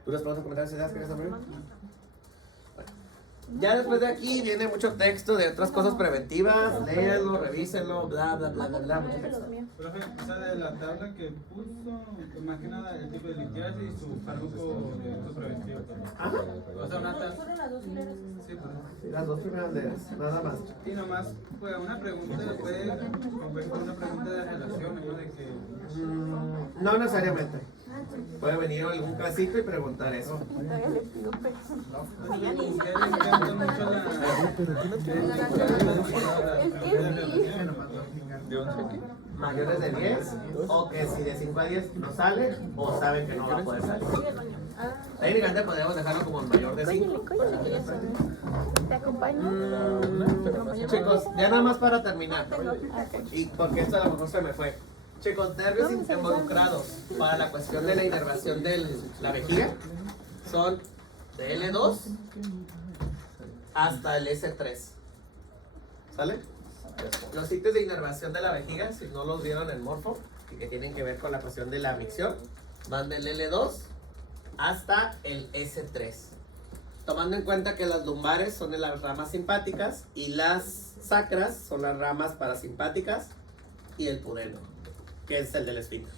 ¿Tú les preguntas comentarios ideas que quieres saber? Ya después de aquí viene mucho texto de otras cosas preventivas, léanlo, revísenlo, bla, bla, bla, bla, bla, mucho texto. Profe, o sea, de la tabla que puso, más que nada el tipo de litiasis y su fármaco de uso preventivo. O sea, una tabla. Solo las dos hileras. Sí, pues. Las dos primeras letras, nada más. Y nomás, pues una pregunta, puede una pregunta de relaciones, ¿no? De que. No necesariamente. Puede venir algún casito y preguntar eso. Todavía le pido peso. Ya les encanta mucho Mayores de 10, o que si de 5 a 10 no sale, o saben que no va a poder salir. Técnicamente podríamos dejarlo como el mayor de 5. ¿Te acompaño? Chicos, ya nada más para terminar. Y porque esto a lo mejor se me fue. Chicos, nervios involucrados para la cuestión de la inervación de la vejiga son de L2 hasta el S3. ¿Sale? Los sitios de inervación de la vejiga, si no los vieron en Morfo, y que tienen que ver con la cuestión de la micción, van del L2 hasta el S3. Tomando en cuenta que las lumbares son de las ramas simpáticas y las sacras son las ramas parasimpáticas y el pudendo, que es el del esfínter.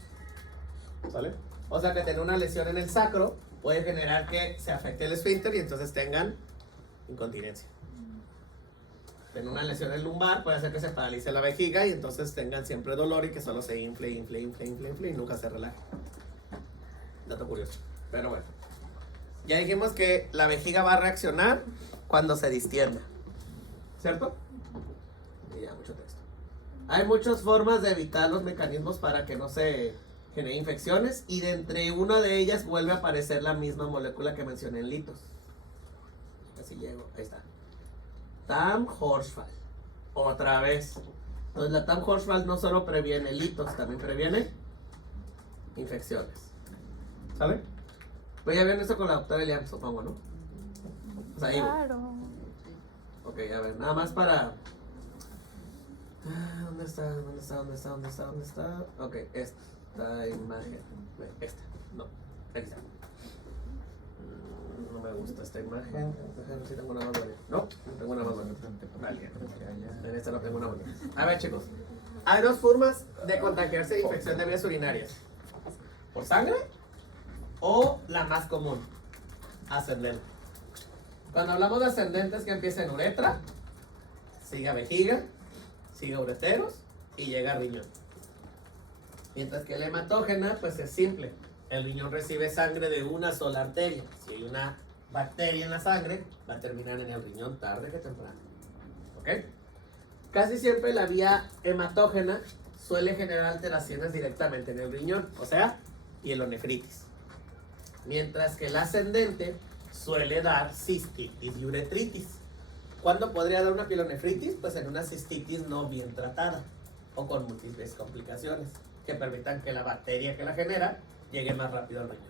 ¿Sale? O sea que tener una lesión en el sacro puede generar que se afecte el esfínter y entonces tengan incontinencia. Tener una lesión en el lumbar puede hacer que se paralice la vejiga y entonces tengan siempre dolor y que solo se infle y nunca se relaje. Dato curioso. Pero bueno. Ya dijimos que la vejiga va a reaccionar cuando se distienda. ¿Cierto? Y ya, mucho texto. Hay muchas formas de evitar los mecanismos para que no se generen infecciones y de entre una de ellas vuelve a aparecer la misma molécula que mencioné en litos. Así llego, ahí está. Tam-Horsfall. Otra vez. Entonces la Tam-Horsfall no solo previene litos, también previene infecciones. ¿Sabe? Pues ya vieron esto con la doctora Elian, supongo, ¿no? O sea, Claro. ok, a ver, nada más para... ¿Dónde está? Ok, esta imagen. Esta, no, aquí está. No me gusta esta imagen. Déjame ver si tengo una más buena. No tengo una más buena. Vale, en esta no tengo una buena. A ver, chicos. Hay dos formas de contagiarse de infección de vías urinarias. Por sangre o la más común, ascendente. Cuando hablamos de ascendentes, que empieza en uretra, sigue a vejiga, sigue a ureteros y llega a riñón. Mientras que la hematógena, pues es simple. El riñón recibe sangre de una sola arteria. Si hay una bacteria en la sangre, va a terminar en el riñón tarde que temprano. ¿Ok? Casi siempre la vía hematógena suele generar alteraciones directamente en el riñón, o sea, pielonefritis. Mientras que el ascendente suele dar cistitis y uretritis. ¿Cuándo podría dar una pielonefritis? Pues en una cistitis no bien tratada o con múltiples complicaciones que permitan que la bacteria que la genera llegue más rápido al riñón.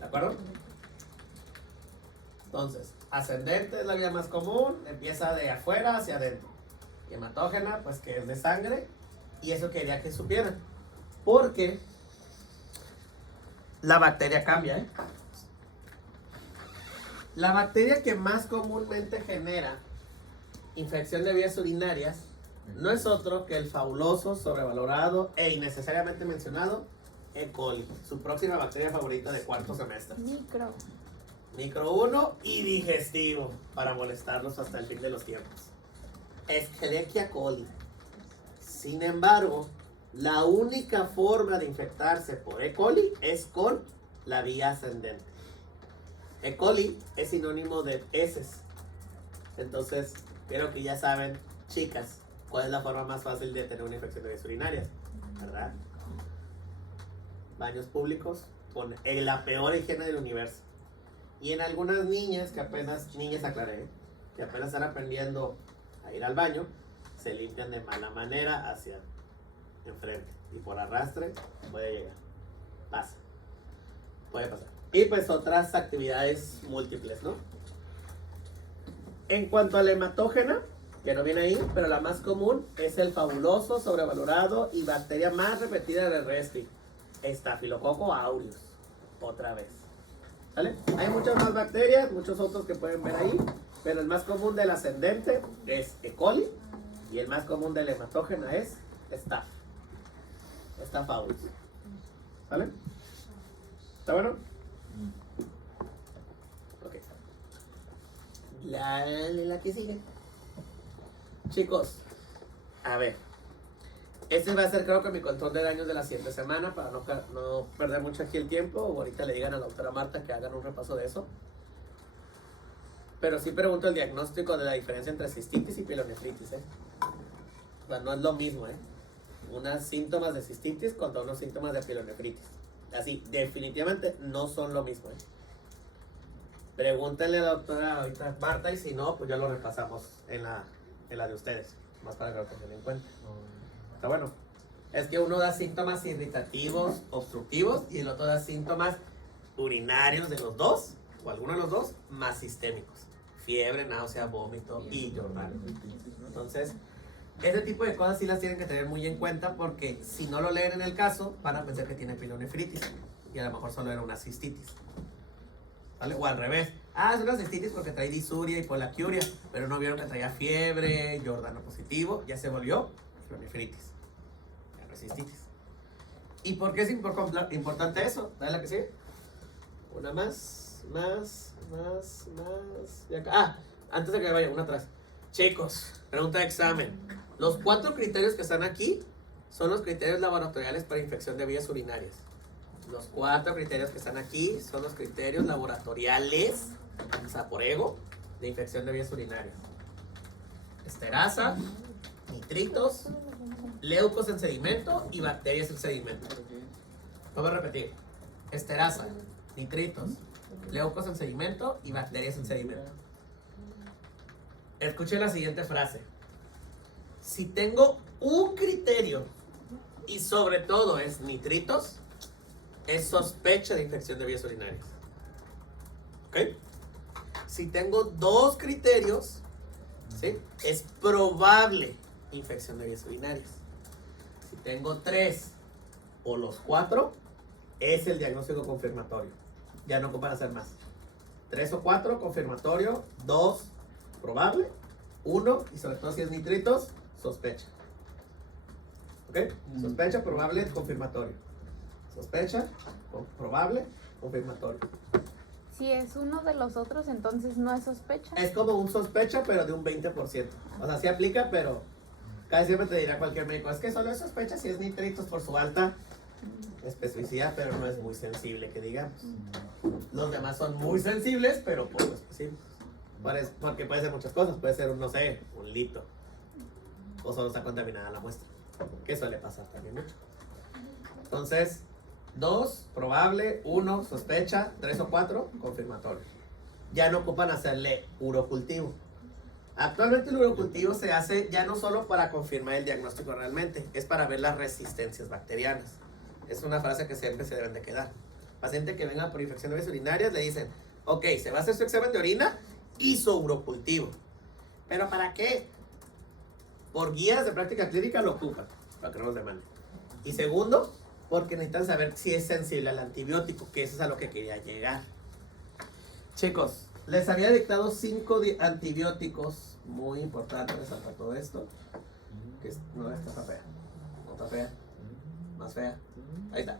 ¿De acuerdo? Entonces, ascendente es la vía más común, empieza de afuera hacia adentro. Y hematógena, pues que es de sangre, y eso quería que supieran. Porque la bacteria cambia, ¿eh? La bacteria que más comúnmente genera infección de vías urinarias no es otro que el fabuloso, sobrevalorado e innecesariamente mencionado E. coli, su próxima bacteria favorita de cuarto semestre. Micro 1 y digestivo, para molestarlos hasta el fin de los tiempos. Escherichia coli. Sin embargo, la única forma de infectarse por E. coli es con la vía ascendente. E. coli es sinónimo de heces. Entonces, creo que ya saben, chicas, cuál es la forma más fácil de tener una infección de vías urinarias, ¿verdad? Baños públicos con la peor higiene del universo. Y en algunas niñas que apenas, niñas aclaré, que apenas están aprendiendo a ir al baño, se limpian de mala manera hacia enfrente y por arrastre puede llegar. Pasa. Puede pasar. Y pues otras actividades múltiples, ¿no? En cuanto a la hematógena, que no viene ahí, pero la más común es el fabuloso, sobrevalorado y bacteria más repetida de Resty, Staphylococcus aureus. Otra vez. ¿Vale? Hay muchas más bacterias, muchos otros que pueden ver ahí, pero el más común del ascendente es E. coli y el más común de la hematógena es Staph aureus. ¿Vale? ¿Está bueno? Ok. La que sigue. Chicos, a ver. Este va a ser creo que mi control de daños de la siguiente semana para no perder mucho aquí el tiempo. O ahorita le digan a la doctora Marta que hagan un repaso de eso. Pero sí pregunto el diagnóstico de la diferencia entre cistitis y pielonefritis, ¿eh? O sea, no es lo mismo, ¿eh? Unos síntomas de cistitis contra unos síntomas de pielonefritis. Así, definitivamente no son lo mismo, ¿eh? Pregúntenle a la doctora ahorita Marta y si no, pues ya lo repasamos en la de ustedes. Más para que lo tengan en cuenta. Está bueno. Es que uno da síntomas irritativos, obstructivos, y el otro da síntomas urinarios de los dos, o alguno de los dos, más sistémicos. Fiebre, náusea, vómito y Jordano. Entonces, ese tipo de cosas sí las tienen que tener muy en cuenta porque si no lo leen en el caso, van a pensar que tiene pielonefritis y a lo mejor solo era una cistitis. ¿Vale? O al revés. Ah, es una cistitis porque trae disuria y polaquiuria, pero no vieron que traía fiebre, Jordano positivo, ya se volvió pielonefritis. Ya no es cistitis. ¿Y por qué es importante eso? Dale la que sigue. Una más. Y acá. Ah, antes de que vaya, una atrás. Chicos, pregunta de examen. Los 4 criterios que están aquí son los criterios laboratoriales para infección de vías urinarias. Los 4 criterios que están aquí son los criterios laboratoriales, o sea, por ego, de infección de vías urinarias. Esterasa, nitritos, leucos en sedimento y bacterias en sedimento. Vamos a repetir. Esterasa, nitritos, leucos en sedimento y bacterias en sedimento. Escuchen la siguiente frase. Si tengo un criterio y sobre todo es nitritos, es sospecha de infección de vías urinarias. ¿Ok? Si tengo 2 criterios, ¿sí?, es probable infección de vías urinarias. Si tengo 3 o los 4, es el diagnóstico confirmatorio. Ya no ocupan hacer más. 3 o 4, confirmatorio. 2, probable. 1, y sobre todo si es nitritos, sospecha. ¿Ok? Sospecha, probable, confirmatorio. Sospecha, probable, confirmatorio. Si es uno de los otros, entonces no es sospecha. Es como un sospecha, pero de un 20%. O sea, sí aplica, pero casi siempre te dirá cualquier médico, es que solo es sospecha si es nitritos por su alta especificidad, pero no es muy sensible, que digamos. Los demás son muy sensibles, pero poco específicos. Porque puede ser muchas cosas, puede ser, no sé, un litro. O solo está contaminada la muestra. Que suele pasar también mucho. Entonces, 2, probable, 1, sospecha, 3 o 4, confirmatorio. Ya no ocupan hacerle urocultivo. Actualmente el urocultivo se hace ya no solo para confirmar el diagnóstico realmente, es para ver las resistencias bacterianas. Es una frase que siempre se deben de quedar. Paciente que venga por infección de vías urinarias le dicen, ok, se va a hacer su examen de orina, hizo urocultivo. ¿Pero para qué? Por guías de práctica clínica lo ocupan, para que no los demanden. Y segundo, porque necesitan saber si es sensible al antibiótico, que eso es a lo que quería llegar. Chicos, les había dictado 5 antibióticos muy importantes resaltar todo esto. Que no, esta está fea. No está fea. Más fea. Ahí está.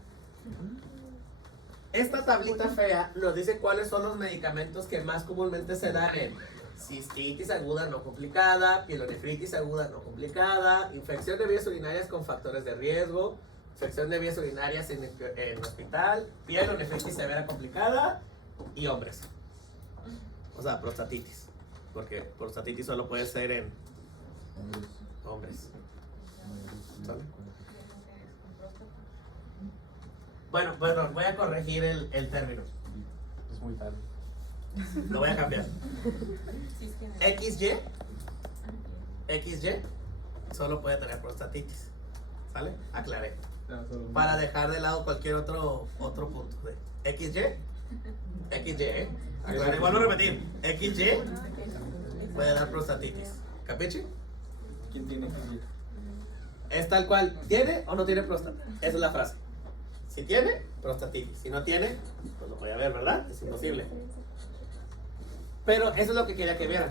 Esta tablita fea nos dice cuáles son los medicamentos que más comúnmente se dan en cistitis aguda no complicada, pielonefritis aguda no complicada, infección de vías urinarias con factores de riesgo, infección de vías urinarias en hospital, pielonefritis severa complicada y hombres. O sea, prostatitis. Porque prostatitis solo puede ser en hombres. ¿Sale? Bueno, perdón, voy a corregir el término. Es muy tarde. Lo voy a cambiar. XY solo puede tener prostatitis. ¿Sale? Aclaré. Claro, solo- Para dejar de lado cualquier otro punto. De XY. XY, Aclaré, vuelvo a repetir. XY puede dar prostatitis. ¿Capiche? ¿Quién tiene que ir? Es tal cual. ¿Tiene o no tiene próstata? Esa es la frase. Si tiene, prostatitis. Si no tiene, pues lo voy a ver, ¿verdad? Es imposible. Pero eso es lo que quería que vieran.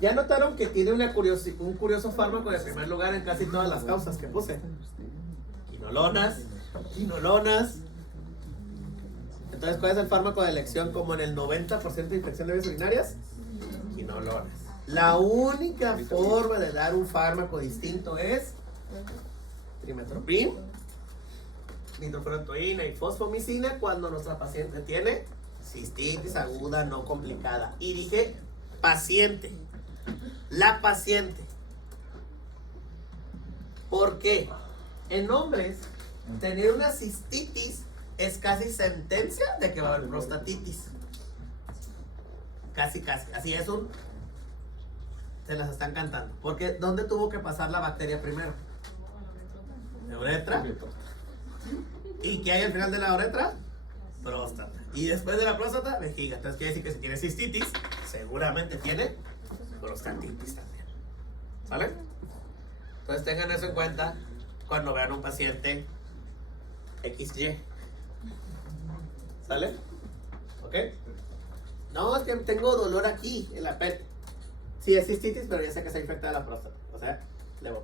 Ya notaron que tiene un curioso fármaco de primer lugar en casi todas las causas que puse. Quinolonas. Entonces, ¿cuál es el fármaco de elección como en el 90% de infección de vías urinarias? Quinolonas. La única forma de dar un fármaco distinto es trimetoprim, nitrofurantoína y fosfomicina cuando nuestra paciente tiene cistitis aguda no complicada. Y dije paciente. La paciente. ¿Por qué? En hombres, tener una cistitis es casi sentencia de que va a haber prostatitis. Casi. Así es se las están cantando. Porque ¿dónde tuvo que pasar la bacteria primero? ¿La uretra? ¿Y qué hay al final de la uretra? Próstata. Y después de la próstata, vejiga. Entonces quiere decir que si tiene cistitis, seguramente tiene prostatitis también. ¿Sale? Entonces tengan eso en cuenta cuando vean un paciente XY. ¿Sale? ¿Ok? No, es que tengo dolor aquí en la piel. Sí, es cistitis, pero ya sé que está infectada la próstata. O sea, no.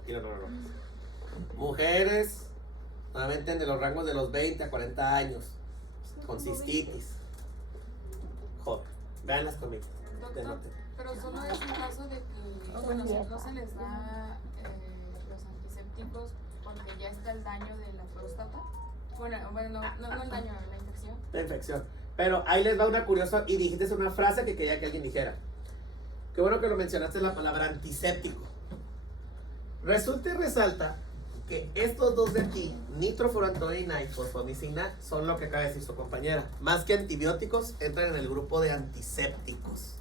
Mujeres, normalmente de los rangos de los 20 a 40 años, con cistitis. Joder, véanlas conmigo. Doctor, pero solo es un caso de que, bueno, si no se les da los antisépticos porque ya está el daño de la próstata. Bueno, no el daño, la infección. La infección. Pero ahí les va una curiosa, y dijiste una frase que quería que alguien dijera. Qué bueno que lo mencionaste, la palabra antiséptico. Resulta y resalta que estos dos de aquí, nitrofurantoína y fosfomicina, son lo que acaba de decir su compañera. Más que antibióticos, entran en el grupo de antisépticos.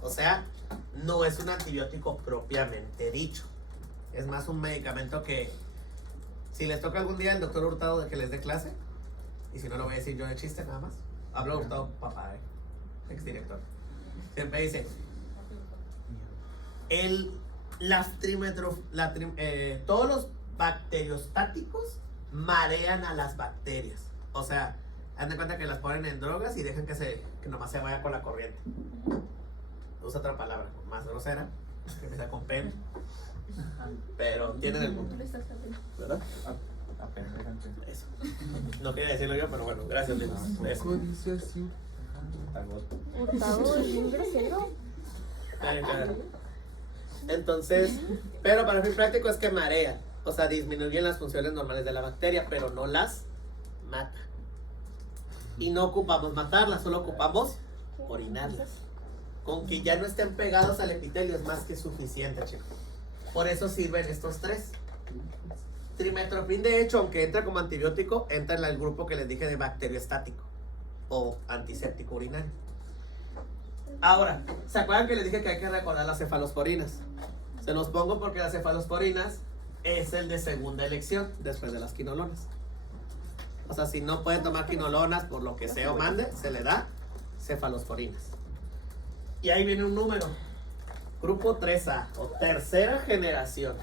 O sea, no es un antibiótico propiamente dicho. Es más un medicamento que, si les toca algún día el doctor Hurtado de que les dé clase, y si no lo voy a decir yo de chiste nada más, hablo Hurtado papá, exdirector. Siempre dice, todos los bacteriostáticos marean a las bacterias. O sea, haz de cuenta que las ponen en drogas y dejan que nomás se vaya con la corriente. Usa otra palabra más grosera, que empieza con pen. Pero tienen el punto, ¿verdad? Eso. No quería decirlo yo, pero bueno, gracias, Lina. Eso. Hurtado es muy grosero. Entonces, pero para fin práctico es que marea, o sea, disminuyen las funciones normales de la bacteria, pero no las mata. Y no ocupamos matarlas, solo ocupamos orinarlas. Con que ya no estén pegados al epitelio es más que suficiente, chicos. Por eso sirven estos tres. Trimetoprim, de hecho, aunque entra como antibiótico, entra en el grupo que les dije de bacteriostático o antiséptico urinario. Ahora, ¿se acuerdan que les dije que hay que recordar las cefalosporinas? Se los pongo porque las cefalosporinas es el de segunda elección después de las quinolonas. O sea, si no pueden tomar quinolonas por lo que sea o mande, se le da cefalosporinas. Y ahí viene un número. Grupo 3A o tercera generación.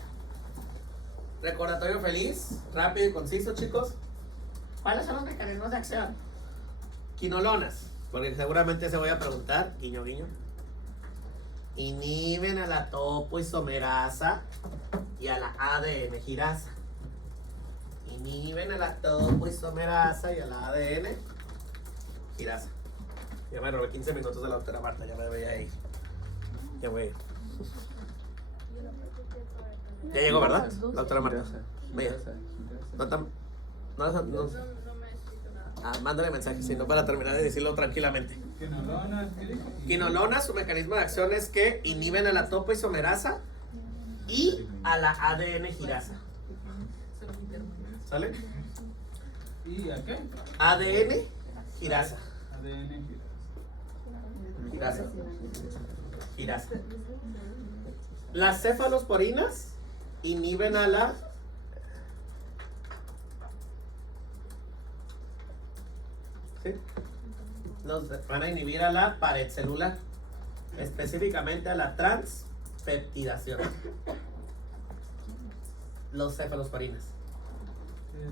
Recordatorio feliz, rápido y conciso, chicos. ¿Cuáles son los mecanismos de acción? Quinolonas. Porque seguramente se voy a preguntar, guiño, guiño. Inhiben a la topoisomerasa y a la ADN girasa. Inhiben a la topoisomerasa y a la ADN girasa. Ya me robé 15 minutos de la doctora Marta, ya me veía ahí. Ya voy a ir. Ya llegó, ¿verdad? La doctora Marta. Vaya. No. Mándale mensaje, si no, para terminar de decirlo tranquilamente. Quinolonas, ¿qué dijo? Quinolonas, su mecanismo de acción es que inhiben a la topoisomerasa y a la ADN girasa. ¿Sale? ¿Y a qué? ADN girasa. ADN Girasa. Las cefalosporinas inhiben a la ¿sí? Van a inhibir a la pared celular, específicamente a la transpeptidación. Los cefalosporinas.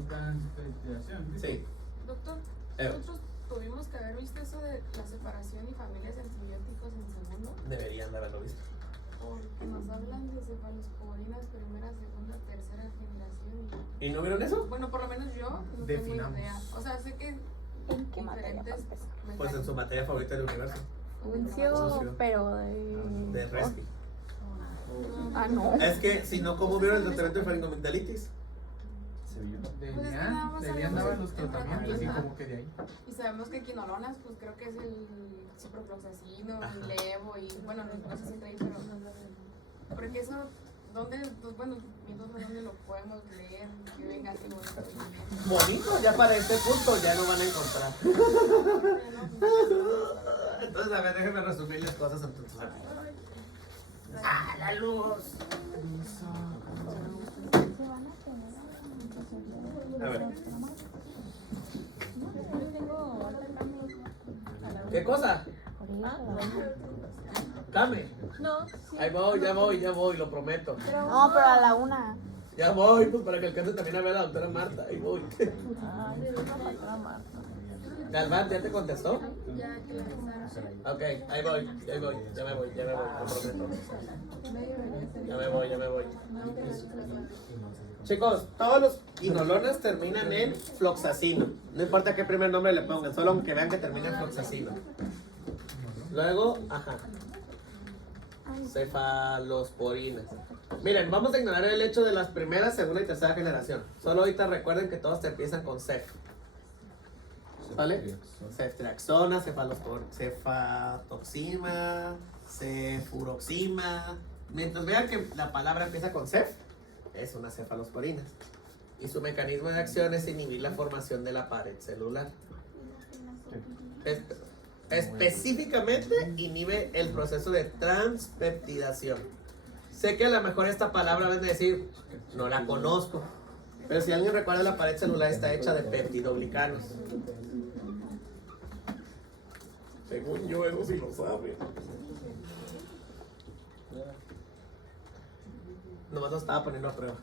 Transpeptidación. Sí. Doctor, nosotros tuvimos que haber visto eso de la separación y familias de antibióticos en segundo, Deberían de haberlo visto. porque nos hablan de cefalosporinas primera, segunda, tercera generación. ¿Y no vieron eso? Bueno, por lo menos yo no Definamos. tengo idea. O sea, sé que ¿En qué materia? diferentes Pues en su materia favorita del universo, Función, pero de Respi. Ah, no. Es que si no, ¿cómo vieron el tratamiento de faringomigdalitis? Debían dar los tratamientos y como que de ahí. Y sabemos que quinolonas, pues creo que es el ciprofloxacino, Ajá. el levo y bueno, no sé si trae, pero porque eso, ¿dónde? Pues bueno, entonces ¿dónde lo podemos leer? Que venga así bonito. Bonito, ya para este punto ya lo van a encontrar. Entonces, a ver, déjenme resumirles cosas entonces. ¡Ah, la luz! A ver. ¿Qué cosa? Dame. No, Ahí voy, ya voy, lo prometo. no, pero a la una. Ya voy, pues para que alcance también a ver a la doctora Marta. Ahí voy. Ay, le digo a la doctora Marta. Galván, ¿ya te contestó? Ya que la Ok, ahí voy, ya me voy, lo prometo. Ya me voy. Chicos, todos los quinolonas terminan en floxacino. No importa qué primer nombre le pongan, solo aunque vean que termina en floxacino. Luego, cefalosporinas. Miren, vamos a ignorar el hecho de las primera, segunda y tercera generación. Solo ahorita recuerden que todos te empiezan con cef. ¿Vale? Ceftriaxona, cefatoxima, cefuroxima. Mientras vean que la palabra empieza con cef, es una cefalosporina. Y su mecanismo de acción es inhibir la formación de la pared celular. Específicamente inhibe el proceso de transpeptidación. Sé que a lo mejor esta palabra van a decir, no la conozco. Pero si alguien recuerda, la pared celular está hecha de peptidoglicanos. Según yo, eso sí lo sabe. Nomás lo estaba poniendo a prueba.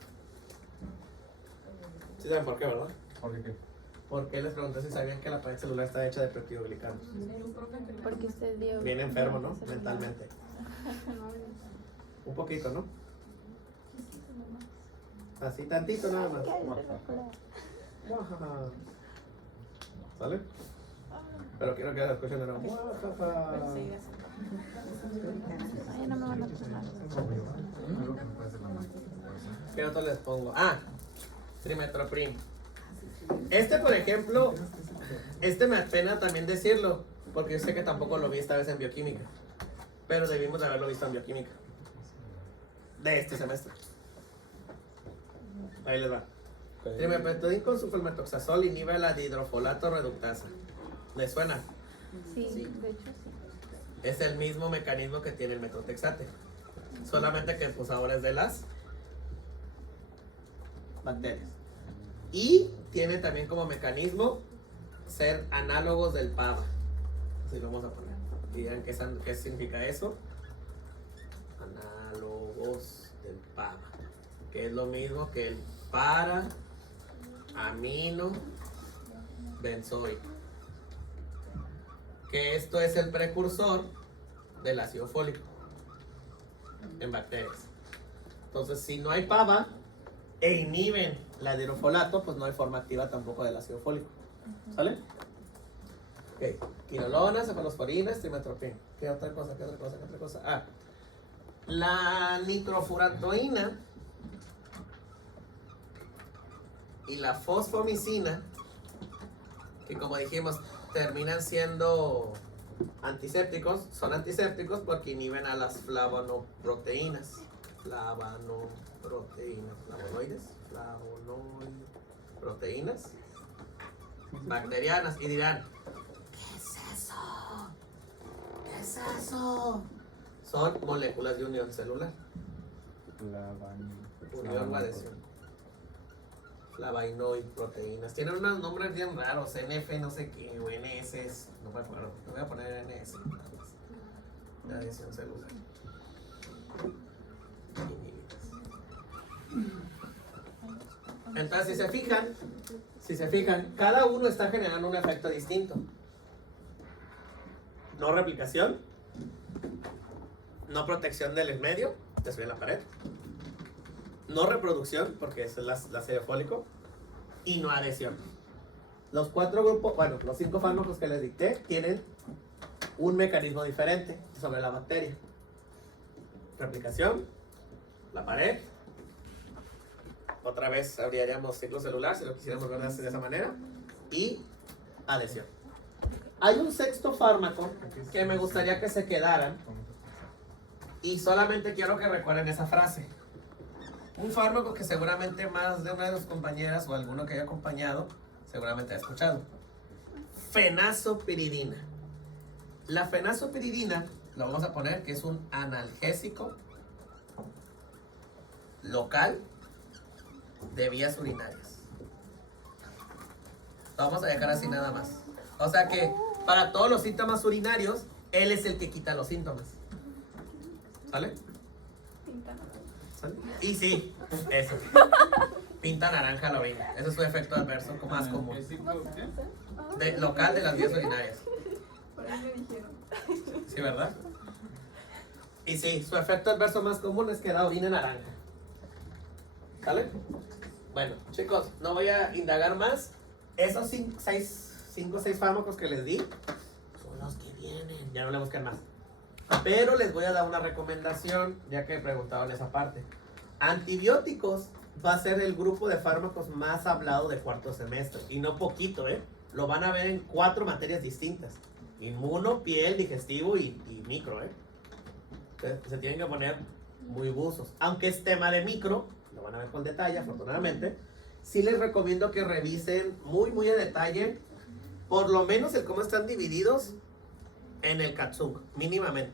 ¿Sí saben por qué, verdad? ¿Por qué? Porque les pregunté si sabían que la pared celular está hecha de peptidoglicanos. Porque usted dio. Bien enfermo, ¿no? Mentalmente. Un poquito, ¿no? Así tantito nada más. ¿Sale? Pero quiero que la escuchen de nuevo. Ay, no me van a tomar. ¿Qué otro les pongo? Trimetoprim. Este, por ejemplo, me apena también decirlo, porque yo sé que tampoco lo vi esta vez en bioquímica, pero debimos de haberlo visto en bioquímica de este semestre. Ahí les va. Trimepentodin con sulfametoxazol inhibe la dihidrofolato reductasa. ¿Les suena? Sí, Sí. de hecho sí. Es el mismo mecanismo que tiene el metotrexate, solamente que pues ahora es de las bacterias. Y tiene también como mecanismo ser análogos del PABA. Así lo vamos a poner. Y digan qué significa eso. Análogos del PABA, que es lo mismo que el para amino benzoico, que esto es el precursor del ácido fólico en bacterias. Entonces, si no hay PABA e inhiben la dihidrofolato, pues no hay forma activa tampoco del ácido fólico. ¿Sale? Ok, quinolonas, cefalosporinas, trimetoprim. ¿Qué otra cosa? La nitrofurantoína y la fosfomicina, que como dijimos terminan siendo antisépticos, son antisépticos porque inhiben a las flavonoproteínas, proteínas bacterianas. Y dirán, ¿qué es eso? Son moléculas de unión celular. Unión o adhesión. Flavonoid, proteínas. Tienen unos nombres bien raros. NF, no sé qué, o NS. No me acuerdo. Le voy a poner NS. La adhesión celular. Entonces, si se fijan, cada uno está generando un efecto distinto. No replicación, no protección del medio, te sube en la pared, no reproducción, porque es el ácido fólico, y no adhesión. Los 4 grupos, bueno, los 5 fármacos que les dicté tienen un mecanismo diferente sobre la bacteria. Replicación, la pared. Otra vez abriríamos ciclo celular si lo quisiéramos ver de esa manera. Y adhesión. Hay un sexto fármaco que me gustaría que se quedaran. Y solamente quiero que recuerden esa frase. Un fármaco que seguramente más de una de sus compañeras o alguno que haya acompañado seguramente ha escuchado. Fenazopiridina. La fenazopiridina, lo vamos a poner que es un analgésico local de vías urinarias. Lo vamos a dejar así nada más. O sea que para todos los síntomas urinarios, él es el que quita los síntomas. ¿Sale? ¿Sale? Y sí, eso. Pinta naranja la orina. Ese es su efecto adverso más común. Local de las vías urinarias. Sí, ¿verdad? Y sí, su efecto adverso más común es que da orina naranja. ¿Sale? Bueno, chicos, no voy a indagar más. Esos 5 o 6 fármacos que les di son los que vienen. Ya no le buscan más. Pero les voy a dar una recomendación, ya que preguntaban esa parte. Antibióticos va a ser el grupo de fármacos más hablado de cuarto semestre. Y no poquito, ¿eh? Lo van a ver en 4 materias distintas. Inmuno, piel, digestivo y micro, ¿eh? Entonces, se tienen que poner muy buzos. Aunque es tema de micro, lo van a ver con detalle, afortunadamente. Sí les recomiendo que revisen muy a detalle, por lo menos el cómo están divididos en el Katsung, mínimamente.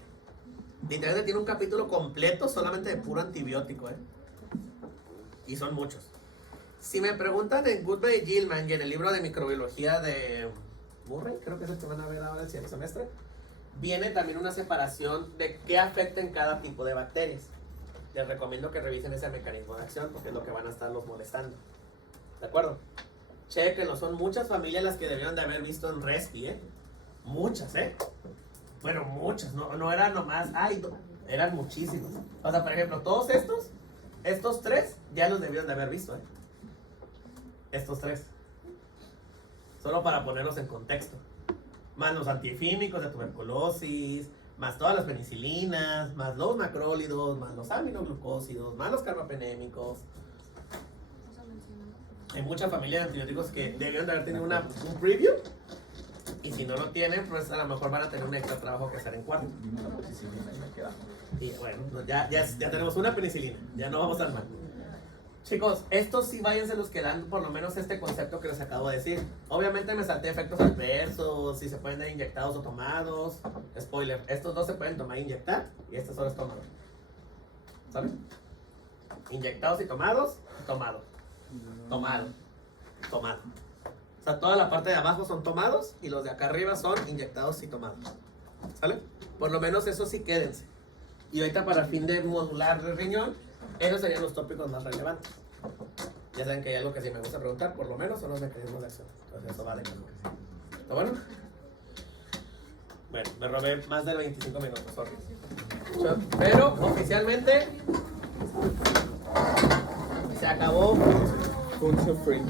Literalmente tiene un capítulo completo solamente de puro antibiótico, ¿eh? Y son muchos. Si me preguntan en Goodman y Gilman y en el libro de microbiología de Murray, creo que es el que van a ver ahora el siguiente semestre, viene también una separación de qué afecta en cada tipo de bacterias. Les recomiendo que revisen ese mecanismo de acción porque es lo que van a estarlos molestando. ¿De acuerdo? Chequenlo, son muchas familias las que debieron de haber visto en Respi, ¿eh? Muchas, ¿eh? Bueno, muchas, no eran nomás, eran muchísimos. O sea, por ejemplo, todos estos 3 ya los debieron de haber visto, ¿eh? Estos 3. Solo para ponerlos en contexto. Más los antiefímicos de tuberculosis, más todas las penicilinas, más los macrólidos, más los aminoglucósidos, más los carbapenémicos. Hay mucha familia de antibióticos que debieron de haber tenido un preview. Y si no lo tienen, pues a lo mejor van a tener un extra trabajo que hacer en cuarto. Y bueno, ya tenemos una penicilina. Ya no vamos a armar. Chicos, estos sí váyanse los que dan por lo menos este concepto que les acabo de decir. Obviamente me salté efectos adversos, si se pueden dar inyectados o tomados. Spoiler, estos 2 se pueden tomar e inyectar y este solo es tomado. ¿Saben? Inyectados y tomados, tomado. O sea, toda la parte de abajo son tomados y los de acá arriba son inyectados y tomados. ¿Sale? Por lo menos eso sí quédense. Y ahorita para el fin de modular el riñón, esos serían los tópicos más relevantes. Ya saben que hay algo que sí me gusta preguntar, por lo menos son los mecanismos de acción. Entonces eso va de calor. ¿Está bueno? Bueno, me robé más de 25 minutos, sorry. Pero oficialmente se acabó. Function free.